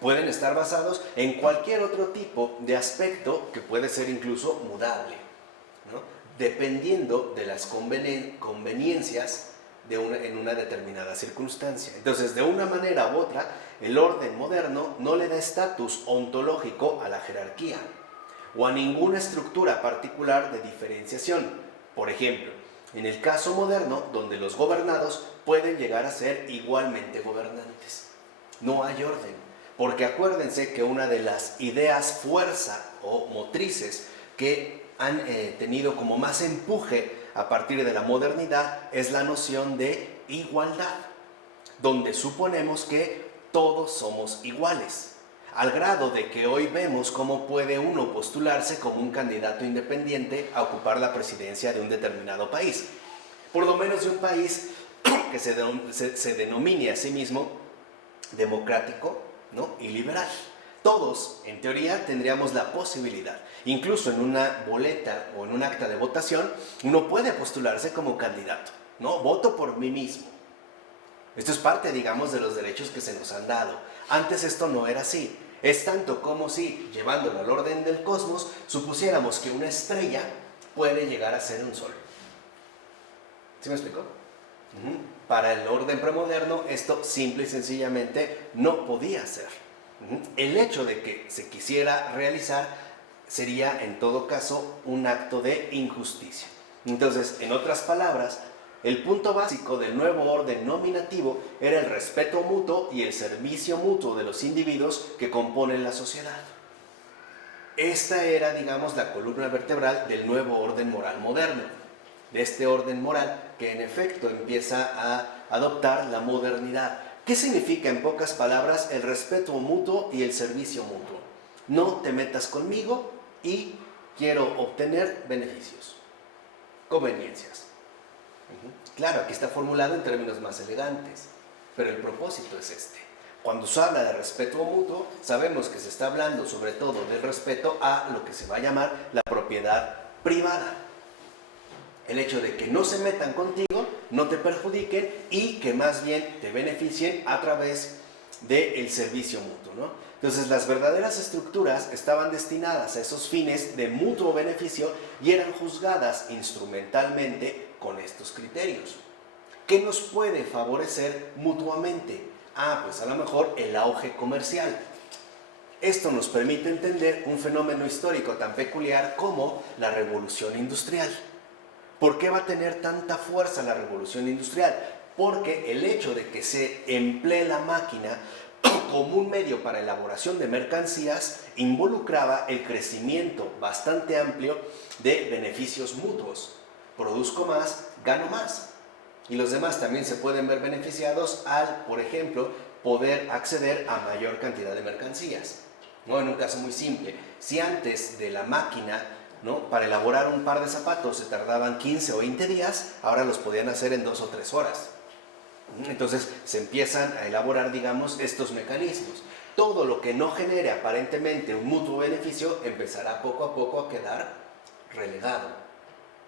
Pueden estar basados en cualquier otro tipo de aspecto que puede ser incluso mudable, ¿no? Dependiendo de las conveniencias en una determinada circunstancia. Entonces, de una manera u otra, el orden moderno no le da estatus ontológico a la jerarquía o a ninguna estructura particular de diferenciación. Por ejemplo, en el caso moderno, donde los gobernados pueden llegar a ser igualmente gobernantes. No hay orden, porque acuérdense que una de las ideas fuerza o motrices que han tenido como más empuje a partir de la modernidad es la noción de igualdad, donde suponemos que todos somos iguales, al grado de que hoy vemos cómo puede uno postularse como un candidato independiente a ocupar la presidencia de un determinado país, por lo menos de un país que se denomine a sí mismo democrático, ¿no? Y liberal. Todos, en teoría, tendríamos la posibilidad, incluso en una boleta o en un acta de votación, uno puede postularse como candidato, ¿no? Voto por mí mismo. Esto es parte, digamos, de los derechos que se nos han dado. Antes esto no era así. Es tanto como si, llevándolo al orden del cosmos, supusiéramos que una estrella puede llegar a ser un sol. ¿Sí me explico? Para el orden premoderno, esto simple y sencillamente no podía ser. El hecho de que se quisiera realizar sería, en todo caso, un acto de injusticia. Entonces, en otras palabras, el punto básico del nuevo orden nominativo era el respeto mutuo y el servicio mutuo de los individuos que componen la sociedad. Esta era, digamos, la columna vertebral del nuevo orden moral moderno, de este orden moral que en efecto empieza a adoptar la modernidad. ¿Qué significa, en pocas palabras, el respeto mutuo y el servicio mutuo? No te metas conmigo y quiero obtener beneficios, conveniencias. Claro, aquí está formulado en términos más elegantes, pero el propósito es este. Cuando se habla de respeto mutuo, sabemos que se está hablando sobre todo del respeto a lo que se va a llamar la propiedad privada. El hecho de que no se metan contigo, no te perjudiquen y que más bien te beneficien a través del servicio mutuo, ¿no? Entonces, las verdaderas estructuras estaban destinadas a esos fines de mutuo beneficio y eran juzgadas instrumentalmente con estos criterios. ¿Qué nos puede favorecer mutuamente? Pues a lo mejor el auge comercial. Esto nos permite entender un fenómeno histórico tan peculiar como la revolución industrial. ¿Por qué va a tener tanta fuerza la revolución industrial? Porque el hecho de que se emplee la máquina como un medio para elaboración de mercancías involucraba el crecimiento bastante amplio de beneficios mutuos. Produzco más, gano más. Y los demás también se pueden ver beneficiados al, por ejemplo, poder acceder a mayor cantidad de mercancías, ¿no? En un caso muy simple, si antes de la máquina, ¿no?, para elaborar un par de zapatos se tardaban 15 o 20 días, ahora los podían hacer en 2 o 3 horas. Entonces se empiezan a elaborar, digamos, estos mecanismos. Todo lo que no genere aparentemente un mutuo beneficio empezará poco a poco a quedar relegado,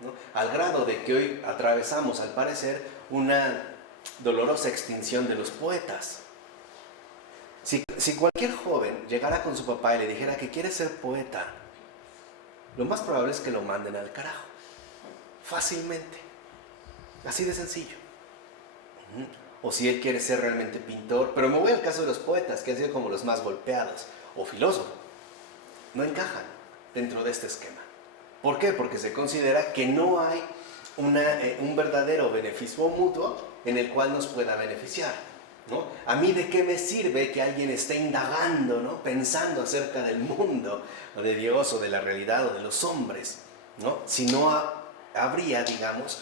¿no? Al grado de que hoy atravesamos, al parecer, una dolorosa extinción de los poetas. Si cualquier joven llegara con su papá y le dijera que quiere ser poeta, lo más probable es que lo manden al carajo, fácilmente, así de sencillo. O si él quiere ser realmente pintor, pero me voy al caso de los poetas, que han sido como los más golpeados, o filósofo, no encajan dentro de este esquema. ¿Por qué? Porque se considera que no hay un verdadero beneficio mutuo en el cual nos pueda beneficiar. ¿no? ¿A mí de qué me sirve que alguien esté indagando, ¿no? Pensando acerca del mundo, o de Dios, o de la realidad, o de los hombres, ¿no? Si no habría, digamos,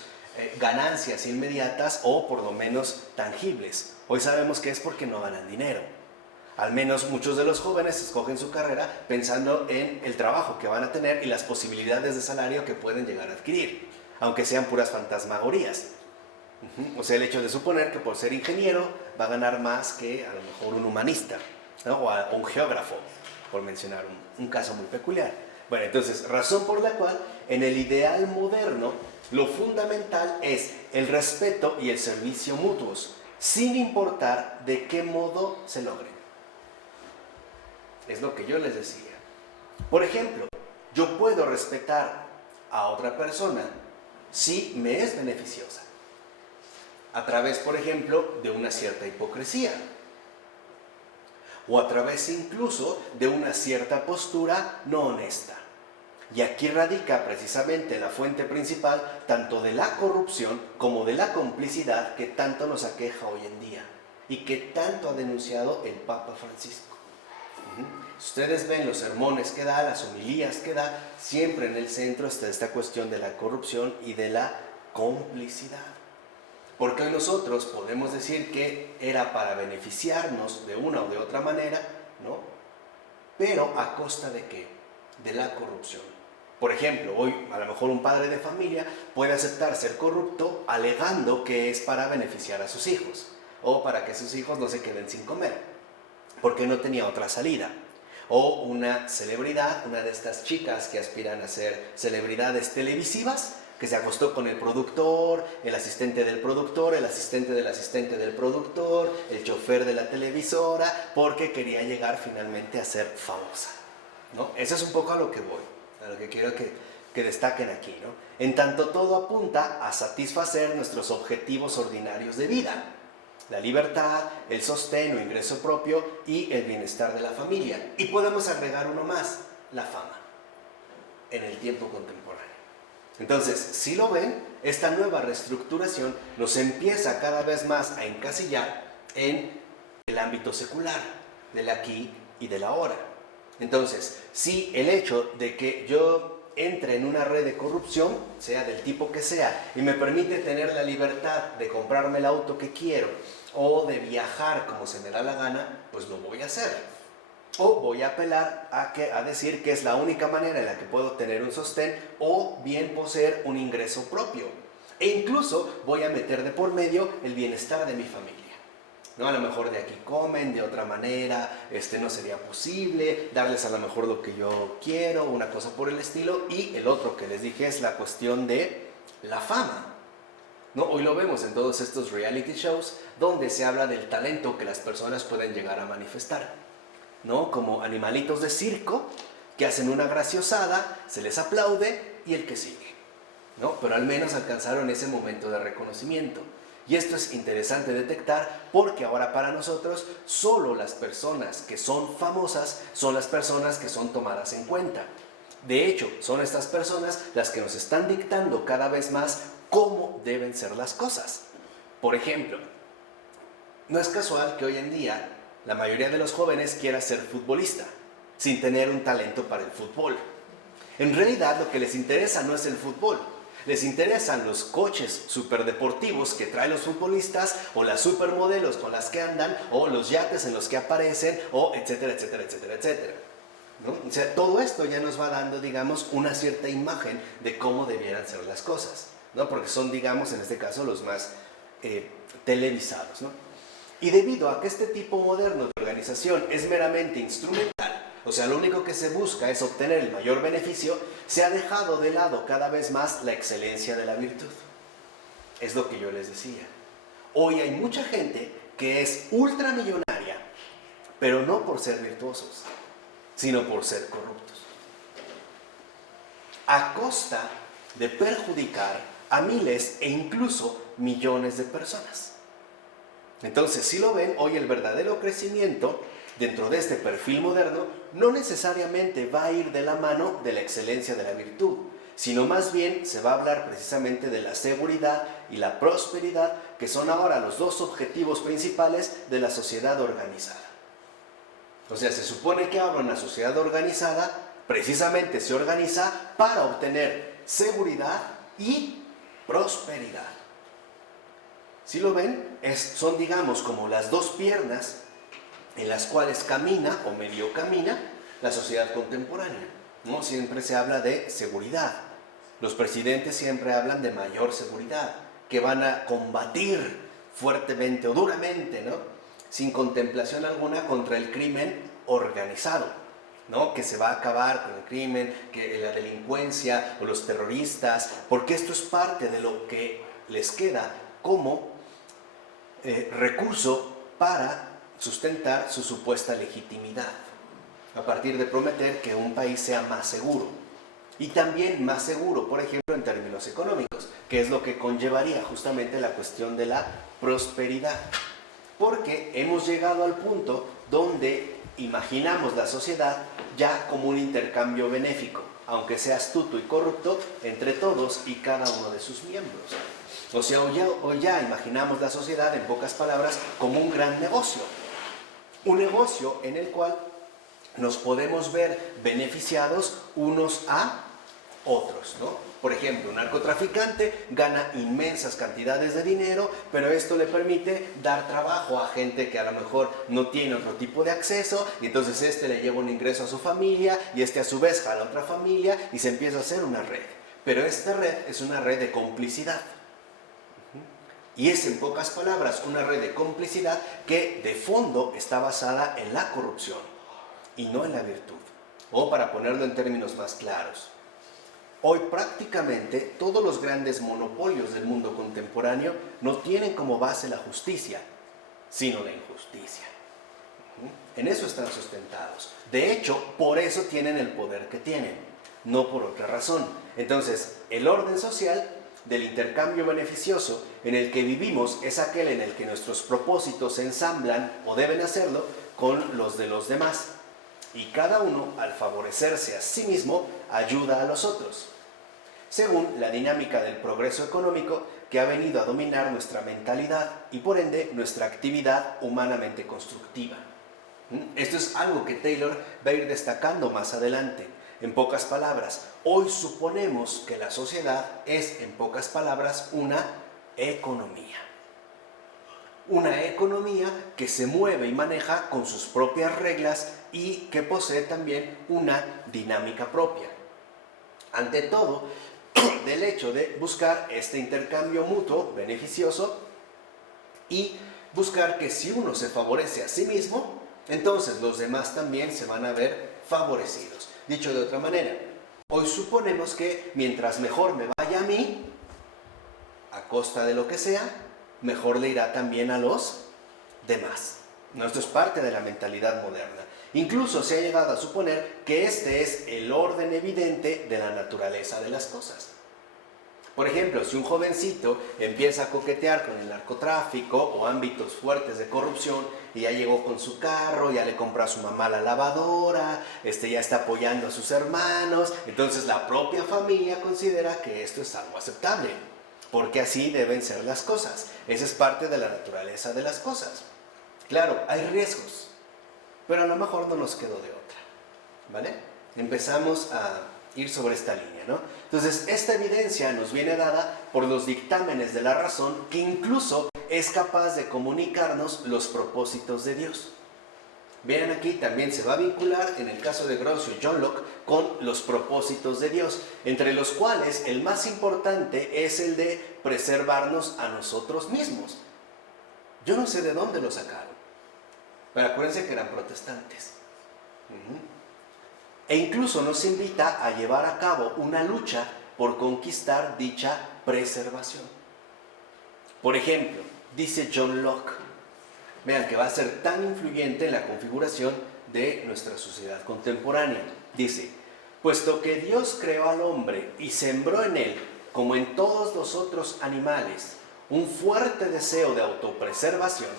ganancias inmediatas o por lo menos tangibles. Hoy sabemos que es porque no ganan dinero. Al menos muchos de los jóvenes escogen su carrera pensando en el trabajo que van a tener y las posibilidades de salario que pueden llegar a adquirir, aunque sean puras fantasmagorías. O sea, el hecho de suponer que por ser ingeniero va a ganar más que a lo mejor un humanista, ¿no? O un geógrafo, por mencionar un caso muy peculiar. Bueno, entonces, razón por la cual en el ideal moderno lo fundamental es el respeto y el servicio mutuos, sin importar de qué modo se logren. Es lo que yo les decía. Por ejemplo, yo puedo respetar a otra persona si me es beneficiosa, a través, por ejemplo, de una cierta hipocresía, o a través incluso de una cierta postura no honesta. Y aquí radica precisamente la fuente principal tanto de la corrupción como de la complicidad que tanto nos aqueja hoy en día y que tanto ha denunciado el Papa Francisco. Ustedes ven los sermones que da, las homilías que da, siempre en el centro está esta cuestión de la corrupción y de la complicidad. Porque hoy nosotros podemos decir que era para beneficiarnos de una o de otra manera, ¿no? Pero ¿a costa de qué? De la corrupción. Por ejemplo, hoy a lo mejor un padre de familia puede aceptar ser corrupto alegando que es para beneficiar a sus hijos o para que sus hijos no se queden sin comer, porque no tenía otra salida. O una celebridad, una de estas chicas que aspiran a ser celebridades televisivas, que se acostó con el productor, el asistente del productor, el asistente del asistente del productor, el chofer de la televisora, porque quería llegar finalmente a ser famosa, ¿no? Eso es un poco a lo que voy, a lo que quiero que destaquen aquí, ¿no? En tanto todo apunta a satisfacer nuestros objetivos ordinarios de vida: la libertad, el sostén o ingreso propio y el bienestar de la familia. Y podemos agregar uno más: la fama, en el tiempo contemporáneo. Entonces, si lo ven, esta nueva reestructuración nos empieza cada vez más a encasillar en el ámbito secular, del aquí y del ahora. Entonces, si el hecho de que yo entre en una red de corrupción, sea del tipo que sea, y me permite tener la libertad de comprarme el auto que quiero o de viajar como se me da la gana, pues lo voy a hacer. O voy a apelar a decir que es la única manera en la que puedo tener un sostén o bien poseer un ingreso propio. E incluso voy a meter de por medio el bienestar de mi familia, ¿no? A lo mejor de aquí comen de otra manera, no sería posible darles a lo mejor lo que yo quiero, una cosa por el estilo. Y el otro que les dije es la cuestión de la fama, ¿no? Hoy lo vemos en todos estos reality shows donde se habla del talento que las personas pueden llegar a manifestar, ¿no? Como animalitos de circo que hacen una graciosada, se les aplaude y el que sigue, ¿no? Pero al menos alcanzaron ese momento de reconocimiento. Y esto es interesante detectar porque ahora para nosotros solo las personas que son famosas son las personas que son tomadas en cuenta. De hecho, son estas personas las que nos están dictando cada vez más cómo deben ser las cosas. Por ejemplo, no es casual que hoy en día la mayoría de los jóvenes quiera ser futbolista sin tener un talento para el fútbol. En realidad lo que les interesa no es el fútbol. Les interesan los coches superdeportivos que traen los futbolistas, o las supermodelos con las que andan, o los yates en los que aparecen, o etcétera, etcétera, etcétera, etcétera, ¿no? O sea, todo esto ya nos va dando, digamos, una cierta imagen de cómo debieran ser las cosas, ¿no? Porque son, digamos, en este caso, los más televisados, ¿no? Y debido a que este tipo moderno de organización es meramente instrumental, o sea, lo único que se busca es obtener el mayor beneficio, se ha dejado de lado cada vez más la excelencia de la virtud. Es lo que yo les decía. Hoy hay mucha gente que es ultramillonaria, pero no por ser virtuosos, sino por ser corruptos, a costa de perjudicar a miles e incluso millones de personas. Entonces, si lo ven, hoy el verdadero crecimiento dentro de este perfil moderno no necesariamente va a ir de la mano de la excelencia de la virtud, sino más bien se va a hablar precisamente de la seguridad y la prosperidad que son ahora los dos objetivos principales de la sociedad organizada. O sea, se supone que ahora una sociedad organizada precisamente se organiza para obtener seguridad y prosperidad. ¿Sí lo ven? Son, digamos, como las dos piernas en las cuales camina o medio camina la sociedad contemporánea, ¿no? Siempre se habla de seguridad. Los presidentes siempre hablan de mayor seguridad, que van a combatir fuertemente o duramente, ¿no? Sin contemplación alguna contra el crimen organizado, ¿no? Que se va a acabar con el crimen, que la delincuencia o los terroristas, porque esto es parte de lo que les queda como recurso para sustentar su supuesta legitimidad, a partir de prometer que un país sea más seguro. Y también más seguro, por ejemplo, en términos económicos, que es lo que conllevaría justamente la cuestión de la prosperidad. Porque hemos llegado al punto donde imaginamos la sociedad ya como un intercambio benéfico, aunque sea astuto y corrupto, entre todos y cada uno de sus miembros. O sea, hoy ya imaginamos la sociedad, en pocas palabras, como un gran negocio. Un negocio en el cual nos podemos ver beneficiados unos a otros, ¿no? Por ejemplo, un narcotraficante gana inmensas cantidades de dinero, pero esto le permite dar trabajo a gente que a lo mejor no tiene otro tipo de acceso, y entonces este le lleva un ingreso a su familia, y este a su vez jala a otra familia, y se empieza a hacer una red. Pero esta red es una red de complicidad. Y es, en pocas palabras, una red de complicidad que de fondo está basada en la corrupción y no en la virtud. O para ponerlo en términos más claros, hoy prácticamente todos los grandes monopolios del mundo contemporáneo no tienen como base la justicia, sino la injusticia. En eso están sustentados. De hecho, por eso tienen el poder que tienen, no por otra razón. Entonces, el orden social del intercambio beneficioso en el que vivimos es aquel en el que nuestros propósitos se ensamblan, o deben hacerlo, con los de los demás. Y cada uno, al favorecerse a sí mismo, ayuda a los otros, según la dinámica del progreso económico que ha venido a dominar nuestra mentalidad y por ende nuestra actividad humanamente constructiva. Esto es algo que Taylor va a ir destacando más adelante. En pocas palabras, hoy suponemos que la sociedad es, en pocas palabras, una economía. Una economía que se mueve y maneja con sus propias reglas y que posee también una dinámica propia. Ante todo, del hecho de buscar este intercambio mutuo beneficioso y buscar que si uno se favorece a sí mismo, entonces los demás también se van a ver favorecidos. Dicho de otra manera, hoy suponemos que mientras mejor me vaya a mí, a costa de lo que sea, mejor le irá también a los demás. Esto es parte de la mentalidad moderna. Incluso se ha llegado a suponer que este es el orden evidente de la naturaleza de las cosas. Por ejemplo, si un jovencito empieza a coquetear con el narcotráfico o ámbitos fuertes de corrupción y ya llegó con su carro, ya le compró a su mamá la lavadora, ya está apoyando a sus hermanos, entonces la propia familia considera que esto es algo aceptable, porque así deben ser las cosas. Esa es parte de la naturaleza de las cosas. Claro, hay riesgos, pero a lo mejor no nos quedó de otra, ¿vale? Empezamos a ir sobre esta línea, ¿no? Entonces, esta evidencia nos viene dada por los dictámenes de la razón, que incluso es capaz de comunicarnos los propósitos de Dios. Vean aquí, también se va a vincular, en el caso de Grocio y John Locke, con los propósitos de Dios, entre los cuales el más importante es el de preservarnos a nosotros mismos. Yo no sé de dónde lo sacaron, pero acuérdense que eran protestantes. E incluso nos invita a llevar a cabo una lucha por conquistar dicha preservación. Por ejemplo, dice John Locke, vean que va a ser tan influyente en la configuración de nuestra sociedad contemporánea. Dice, puesto que Dios creó al hombre y sembró en él, como en todos los otros animales, un fuerte deseo de autopreservación,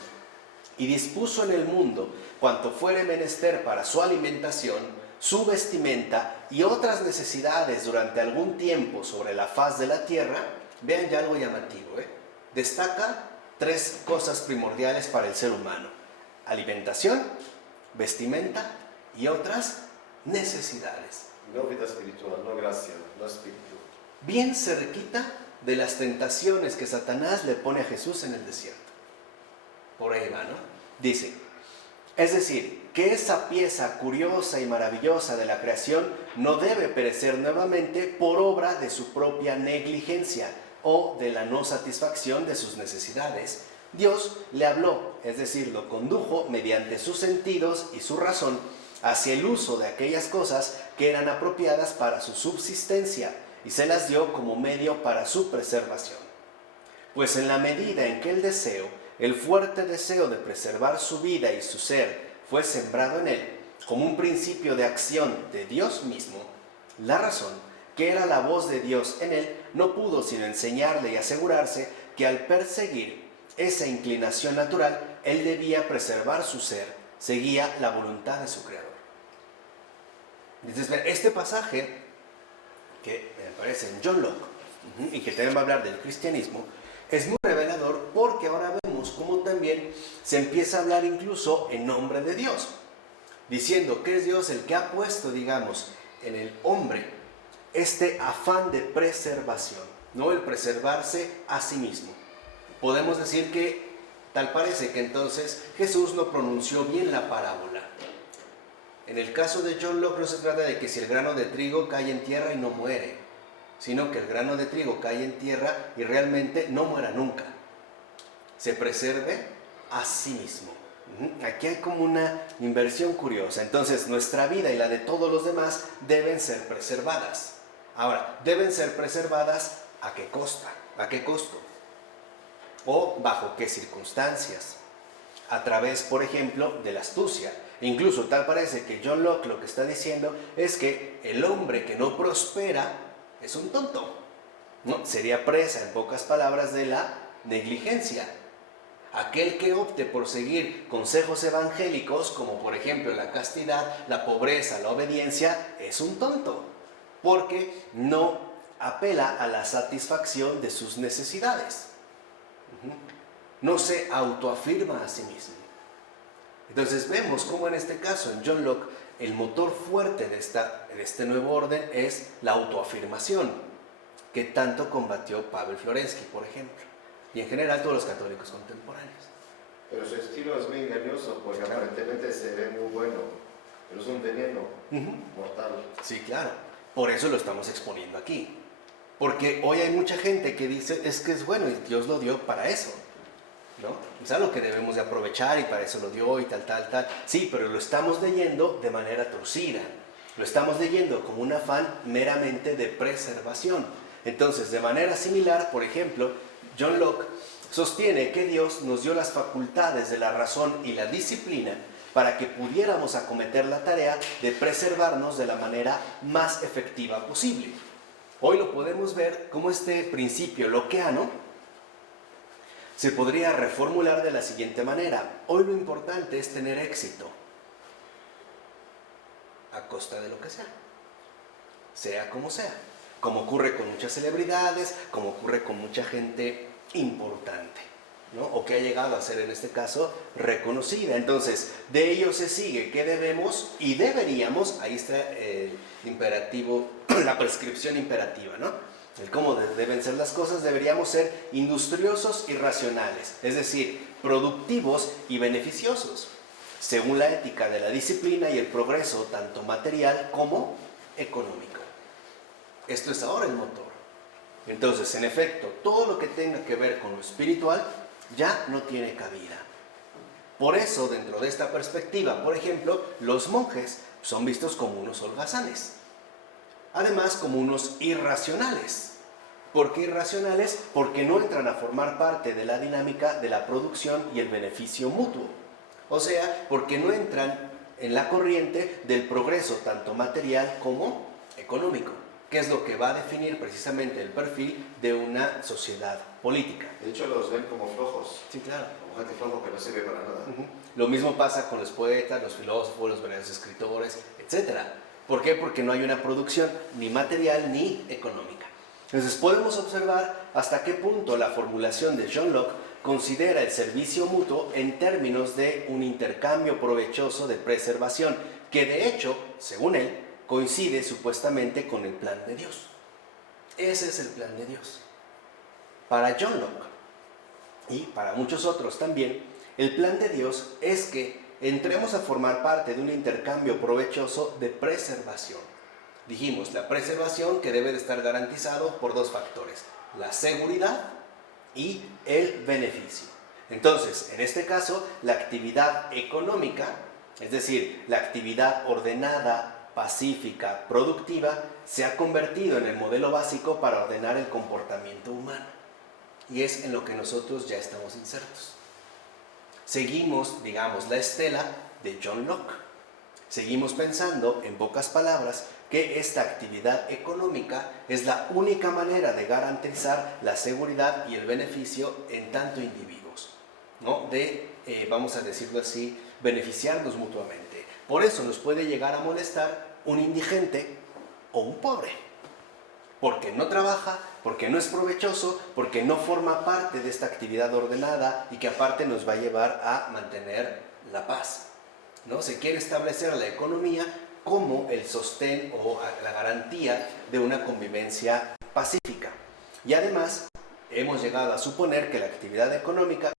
y dispuso en el mundo cuanto fuere menester para su alimentación, su vestimenta y otras necesidades durante algún tiempo sobre la faz de la tierra, vean ya algo llamativo, destaca 3 cosas primordiales para el ser humano: alimentación, vestimenta y otras necesidades. No vida espiritual, no gracia, no espíritu. Bien cerquita de las tentaciones que Satanás le pone a Jesús en el desierto. Por ahí va, ¿no? Dice, es decir, que esa pieza curiosa y maravillosa de la creación no debe perecer nuevamente por obra de su propia negligencia o de la no satisfacción de sus necesidades. Dios le habló, es decir, lo condujo mediante sus sentidos y su razón hacia el uso de aquellas cosas que eran apropiadas para su subsistencia y se las dio como medio para su preservación. Pues en la medida en que el fuerte deseo de preservar su vida y su ser fue sembrado en él como un principio de acción de Dios mismo, la razón, que era la voz de Dios en él, no pudo sino enseñarle y asegurarse que al perseguir esa inclinación natural, él debía preservar su ser, seguía la voluntad de su Creador. Entonces, este pasaje, que me parece en John Locke, y que también va a hablar del cristianismo, es muy revelador porque ahora vemos cómo también se empieza a hablar incluso en nombre de Dios, diciendo que es Dios el que ha puesto, digamos, en el hombre este afán de preservación, ¿no? El preservarse a sí mismo. Podemos decir que tal parece que entonces Jesús no pronunció bien la parábola. En el caso de John Locke no se trata de que si el grano de trigo cae en tierra y no muere, sino que el grano de trigo cae en tierra y realmente no muera nunca. Se preserve a sí mismo. Aquí hay como una inversión curiosa. Entonces, nuestra vida y la de todos los demás deben ser preservadas. Ahora, deben ser preservadas ¿a qué costa? ¿A qué costo? ¿O bajo qué circunstancias? A través, por ejemplo, de la astucia. Incluso tal parece que John Locke lo que está diciendo es que el hombre que no prospera es un tonto, ¿no? Sería presa, en pocas palabras, de la negligencia. Aquel que opte por seguir consejos evangélicos, como por ejemplo la castidad, la pobreza, la obediencia, es un tonto, porque no apela a la satisfacción de sus necesidades. No se autoafirma a sí mismo. Entonces vemos cómo en este caso, en John Locke, el motor fuerte de este nuevo orden es la autoafirmación, que tanto combatió Pavel Florensky, por ejemplo, y en general todos los católicos contemporáneos. Pero su estilo es muy engañoso porque Claro. aparentemente se ve muy bueno, pero es un veneno mortal. Sí, claro. Por eso lo estamos exponiendo aquí. Porque hoy hay mucha gente que dice, es que es bueno y Dios lo dio para eso, ¿no? Es algo que debemos de aprovechar y para eso lo dio y tal. Sí, pero lo estamos leyendo de manera torcida. Lo estamos leyendo como un afán meramente de preservación. Entonces, de manera similar, por ejemplo, John Locke sostiene que Dios nos dio las facultades de la razón y la disciplina para que pudiéramos acometer la tarea de preservarnos de la manera más efectiva posible. Hoy lo podemos ver como este principio lockeano se podría reformular de la siguiente manera. Hoy lo importante es tener éxito, a costa de lo que sea como sea, como ocurre con muchas celebridades, como ocurre con mucha gente importante, ¿no? O que ha llegado a ser en este caso reconocida. Entonces, de ello se sigue que debemos y deberíamos, ahí está el imperativo, la prescripción imperativa, ¿no? El cómo deben ser las cosas, deberíamos ser industriosos y racionales, es decir, productivos y beneficiosos, según la ética de la disciplina y el progreso tanto material como económico. Esto es ahora el motor. Entonces, en efecto, todo lo que tenga que ver con lo espiritual ya no tiene cabida. Por eso, dentro de esta perspectiva, por ejemplo, los monjes son vistos como unos holgazanes. Además, como unos irracionales. ¿Por qué irracionales? Porque no entran a formar parte de la dinámica de la producción y el beneficio mutuo. O sea, porque no entran en la corriente del progreso tanto material como económico, que es lo que va a definir precisamente el perfil de una sociedad política. De hecho, los ven como flojos, Sí, claro. como gente flojo que no sirve para nada. Lo mismo pasa con los poetas, los filósofos, los verdaderos escritores, etc. ¿Por qué? Porque no hay una producción ni material ni económica. Entonces podemos observar hasta qué punto la formulación de John Locke considera el servicio mutuo en términos de un intercambio provechoso de preservación, que de hecho, según él, coincide supuestamente con el plan de Dios. Ese es el plan de Dios. Para John Locke y para muchos otros también, el plan de Dios es que entremos a formar parte de un intercambio provechoso de preservación. Dijimos, la preservación que debe de estar garantizado por dos factores: la seguridad y el beneficio. Entonces, en este caso, la actividad económica, es decir, la actividad ordenada, pacífica, productiva, se ha convertido en el modelo básico para ordenar el comportamiento humano. Y es en lo que nosotros ya estamos insertos. Seguimos, digamos, la estela de John Locke. Seguimos pensando, en pocas palabras, que esta actividad económica es la única manera de garantizar la seguridad y el beneficio en tanto individuos, ¿no? Vamos a decirlo así, beneficiarnos mutuamente. Por eso nos puede llegar a molestar un indigente o un pobre, porque no trabaja, porque no es provechoso, porque no forma parte de esta actividad ordenada y que aparte nos va a llevar a mantener la paz, ¿no? Se quiere establecer a la economía como el sostén o la garantía de una convivencia pacífica. Y además, hemos llegado a suponer que la actividad económica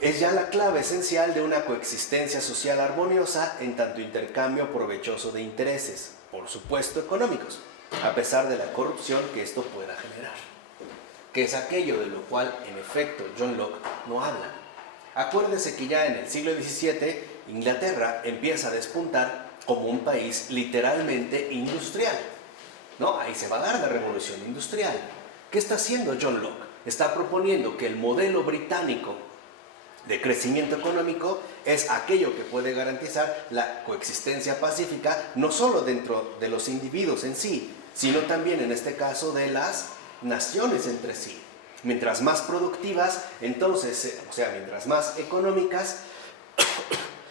es ya la clave esencial de una coexistencia social armoniosa en tanto intercambio provechoso de intereses, por supuesto económicos, a pesar de la corrupción que esto pueda generar, que es aquello de lo cual, en efecto, John Locke no habla. Acuérdese que ya en el siglo XVII, Inglaterra empieza a despuntar como un país literalmente industrial, ¿no? Ahí se va a dar la revolución industrial. ¿Qué está haciendo John Locke? Está proponiendo que el modelo británico de crecimiento económico es aquello que puede garantizar la coexistencia pacífica, no solo dentro de los individuos en sí, sino también en este caso de las naciones entre sí. Mientras más productivas, entonces, mientras más económicas,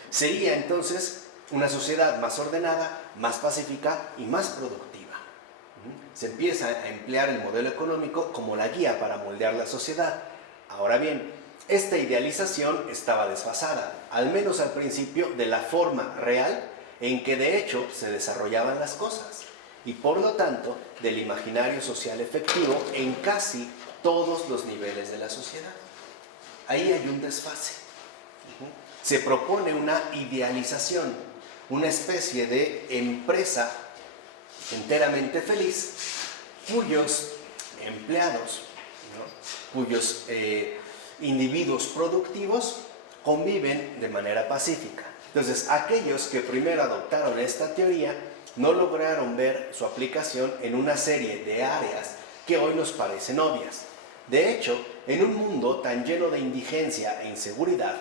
sería entonces una sociedad más ordenada, más pacífica y más productiva. Se empieza a emplear el modelo económico como la guía para moldear la sociedad. Ahora bien, esta idealización estaba desfasada, al menos al principio, de la forma real en que de hecho se desarrollaban las cosas, y por lo tanto del imaginario social efectivo en casi todos los niveles de la sociedad. Ahí hay un desfase. Se propone una idealización, una especie de empresa enteramente feliz, cuyos empleados, ¿no?, cuyos individuos productivos conviven de manera pacífica. Entonces, aquellos que primero adoptaron esta teoría no lograron ver su aplicación en una serie de áreas que hoy nos parecen obvias. De hecho, en un mundo tan lleno de indigencia e inseguridad,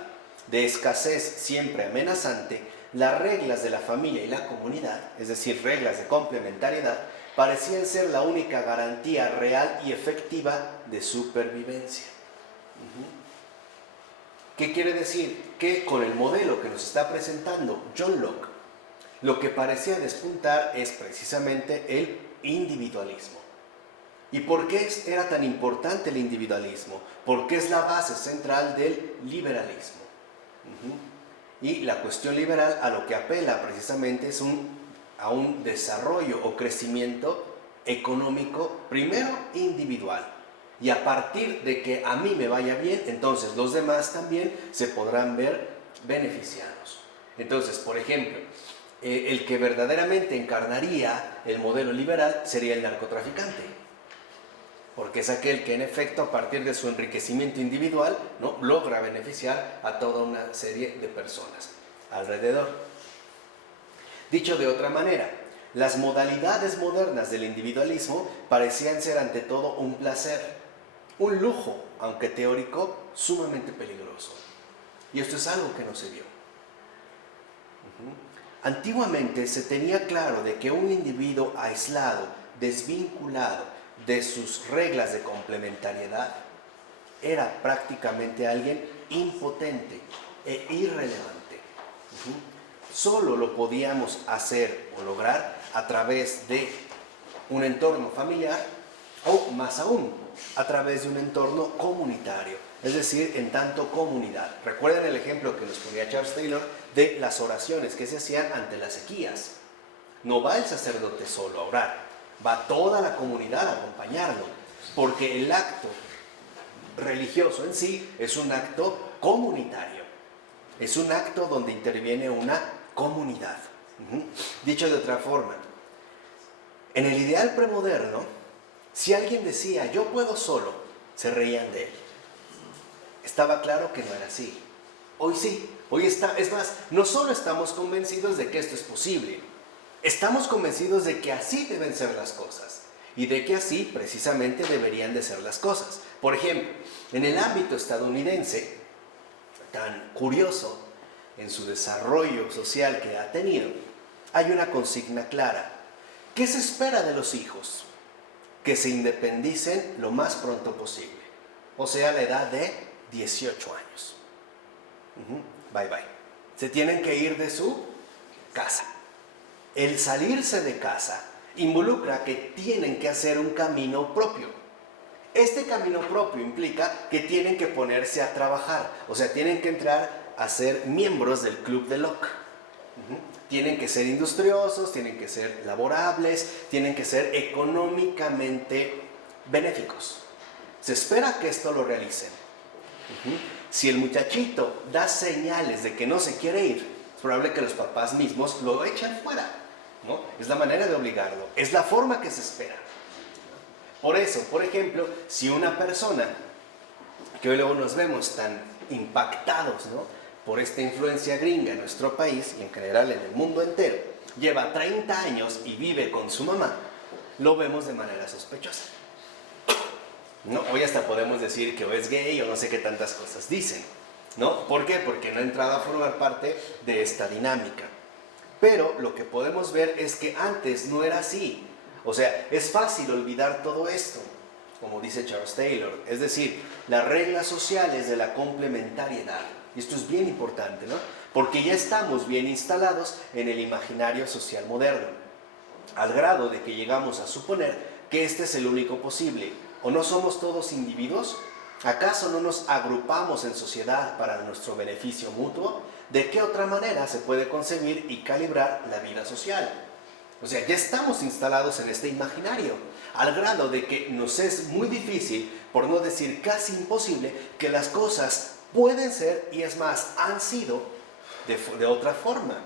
de escasez siempre amenazante, las reglas de la familia y la comunidad, es decir, reglas de complementariedad, parecían ser la única garantía real y efectiva de supervivencia. ¿Qué quiere decir? Que con el modelo que nos está presentando John Locke, lo que parecía despuntar es precisamente el individualismo. ¿Y por qué era tan importante el individualismo? Porque es la base central del liberalismo. Y la cuestión liberal a lo que apela precisamente es a un desarrollo o crecimiento económico, primero individual. Y a partir de que a mí me vaya bien, entonces los demás también se podrán ver beneficiados. Entonces, por ejemplo, el que verdaderamente encarnaría el modelo liberal sería el narcotraficante, porque es aquel que en efecto a partir de su enriquecimiento individual, ¿no?, logra beneficiar a toda una serie de personas alrededor. Dicho de otra manera, las modalidades modernas del individualismo parecían ser ante todo un placer, un lujo, aunque teórico, sumamente peligroso. Y esto es algo que no se vio. Antiguamente se tenía claro de que un individuo aislado, desvinculado de sus reglas de complementariedad, era prácticamente alguien impotente e irrelevante. Solo lo podíamos hacer o lograr a través de un entorno familiar o, más aún, a través de un entorno comunitario, es decir, en tanto comunidad. Recuerden el ejemplo que nos ponía Charles Taylor de las oraciones que se hacían ante las sequías. No va el sacerdote solo a orar, va toda la comunidad a acompañarlo, porque el acto religioso en sí es un acto comunitario, es un acto donde interviene una comunidad. Dicho de otra forma, en el ideal premoderno, si alguien decía yo puedo solo, se reían de él. Estaba claro que no era así. Hoy sí, hoy está, es más, no solo estamos convencidos de que esto es posible, estamos convencidos de que así deben ser las cosas y de que así precisamente deberían de ser las cosas. Por ejemplo, en el ámbito estadounidense, tan curioso en su desarrollo social que ha tenido, hay una consigna clara. ¿Qué se espera de los hijos? Que se independicen lo más pronto posible, o sea, a la edad de 18 años. Bye bye. Se tienen que ir de su casa. El salirse de casa involucra que tienen que hacer un camino propio. Este camino propio implica que tienen que ponerse a trabajar, o sea, tienen que entrar a ser miembros del club de Locke. Tienen que ser industriosos, tienen que ser laborables, tienen que ser económicamente benéficos. Se espera que esto lo realicen. Si el muchachito da señales de que no se quiere ir, es probable que los papás mismos lo echen fuera, ¿no? Es la manera de obligarlo, es la forma que se espera. Por eso, por ejemplo, si una persona, que hoy luego nos vemos tan impactados, ¿no?, por esta influencia gringa en nuestro país y en general en el mundo entero, lleva 30 años y vive con su mamá, lo vemos de manera sospechosa. ¿No? Hoy hasta podemos decir que o es gay o no sé qué tantas cosas dicen, ¿no? ¿Por qué? Porque no ha entrado a formar parte de esta dinámica. Pero lo que podemos ver es que antes no era así. O sea, es fácil olvidar todo esto, como dice Charles Taylor, es decir, las reglas sociales de la complementariedad. Y esto es bien importante, ¿no? Porque ya estamos bien instalados en el imaginario social moderno, al grado de que llegamos a suponer que este es el único posible. ¿O no somos todos individuos? ¿Acaso no nos agrupamos en sociedad para nuestro beneficio mutuo? ¿De qué otra manera se puede concebir y calibrar la vida social? O sea, ya estamos instalados en este imaginario, al grado de que nos es muy difícil, por no decir casi imposible, que las cosas pueden ser, y es más, han sido de otra forma,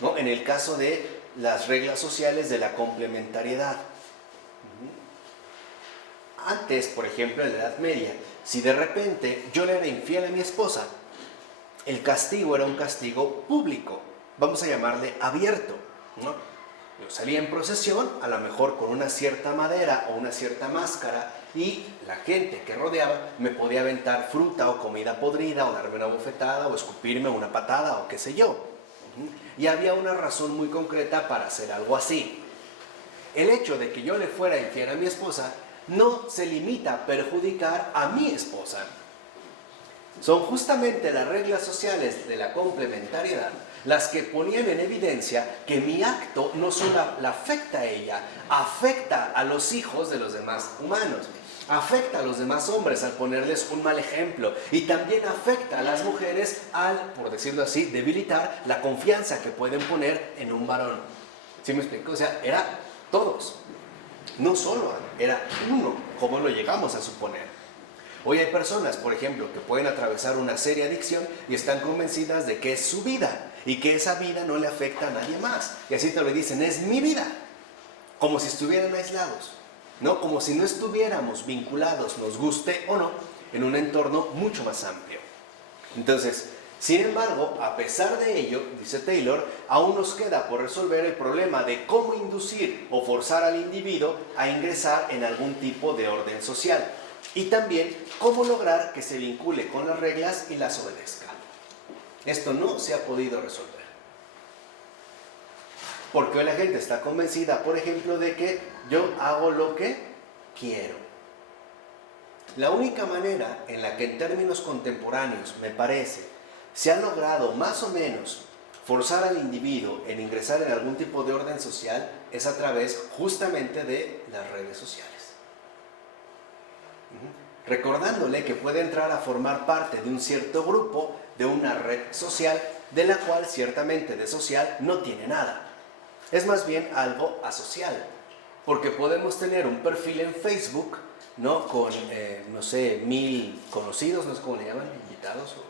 ¿no? En el caso de las reglas sociales de la complementariedad. Antes, por ejemplo, en la Edad Media, si de repente yo le era infiel a mi esposa, el castigo era un castigo público, vamos a llamarle abierto, ¿no? Yo salía en procesión, a lo mejor con una cierta madera o una cierta máscara, y la gente que rodeaba me podía aventar fruta o comida podrida, o darme una bofetada, o escupirme una patada, o qué sé yo. Y había una razón muy concreta para hacer algo así. El hecho de que yo le fuera infiel a mi esposa no se limita a perjudicar a mi esposa. Son justamente las reglas sociales de la complementariedad las que ponían en evidencia que mi acto no solo la afecta a ella, afecta a los hijos de los demás humanos, afecta a los demás hombres al ponerles un mal ejemplo, y también afecta a las mujeres al, por decirlo así, debilitar la confianza que pueden poner en un varón. ¿Sí me explico? O sea, era todos. No solo era uno, como lo llegamos a suponer. Hoy hay personas, por ejemplo, que pueden atravesar una seria adicción y están convencidas de que es su vida y que esa vida no le afecta a nadie más. Y así te lo dicen, es mi vida. Como si estuvieran aislados, ¿no? Como si no estuviéramos vinculados, nos guste o no, en un entorno mucho más amplio. Entonces, sin embargo, a pesar de ello, dice Taylor, aún nos queda por resolver el problema de cómo inducir o forzar al individuo a ingresar en algún tipo de orden social, y también cómo lograr que se vincule con las reglas y las obedezca. Esto no se ha podido resolver. Porque hoy la gente está convencida, por ejemplo, de que yo hago lo que quiero. La única manera en la que en términos contemporáneos, me parece, se ha logrado más o menos forzar al individuo en ingresar en algún tipo de orden social es a través justamente de las redes sociales. recordándole que puede entrar a formar parte de un cierto grupo, de una red social, de la cual ciertamente de social no tiene nada. Es más bien algo asocial, porque podemos tener un perfil en Facebook, ¿no? Con, no sé, 1000 conocidos, no sé cómo le llaman, invitados, o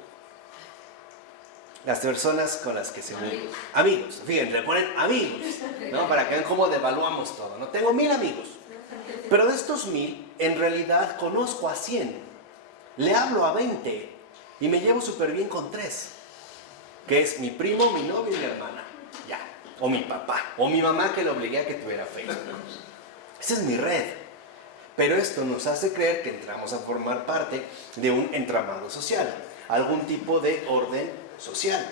las personas con las que se unen. Amigos, fíjense, le ponen amigos, ¿no? Para que vean cómo devaluamos todo, ¿no? Tengo 1000 amigos, pero de estos 1000, en realidad conozco a 100, le hablo a 20 y me llevo súper bien con 3, que es mi primo, mi novio y mi hermana, ya, o mi papá, o mi mamá que le obligué a que tuviera Facebook. Esa es mi red. Pero esto nos hace creer que entramos a formar parte de un entramado social, algún tipo de orden social.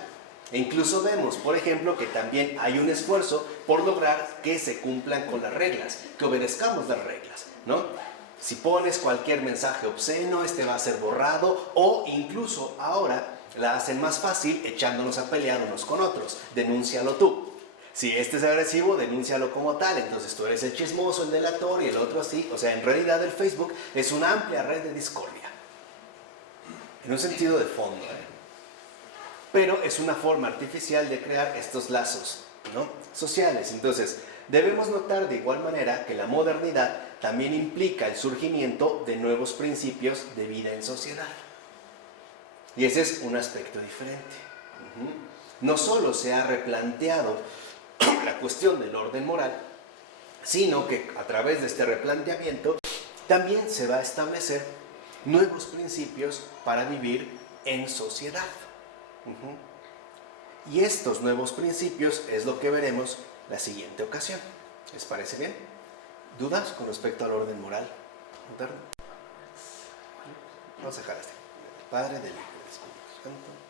E incluso vemos, por ejemplo, que también hay un esfuerzo por lograr que se cumplan con las reglas, que obedezcamos las reglas, ¿no? Si pones cualquier mensaje obsceno, este va a ser borrado, o incluso ahora la hacen más fácil echándonos a pelear unos con otros. Denúncialo tú. Si este es agresivo, denúncialo como tal, entonces tú eres el chismoso, el delator y el otro así. O sea, en realidad el Facebook es una amplia red de discordia, en un sentido de fondo, pero es una forma artificial de crear estos lazos, ¿no? sociales. Entonces, debemos notar de igual manera que la modernidad también implica el surgimiento de nuevos principios de vida en sociedad. Y ese es un aspecto diferente. No solo se ha replanteado la cuestión del orden moral, sino que a través de este replanteamiento también se va a establecer nuevos principios para vivir en sociedad. Y estos nuevos principios es lo que veremos la siguiente ocasión. ¿Les parece bien? ¿Dudas con respecto al orden moral moderno? Vamos a dejar este. Del Padre, del Hijo y del Espíritu Santo.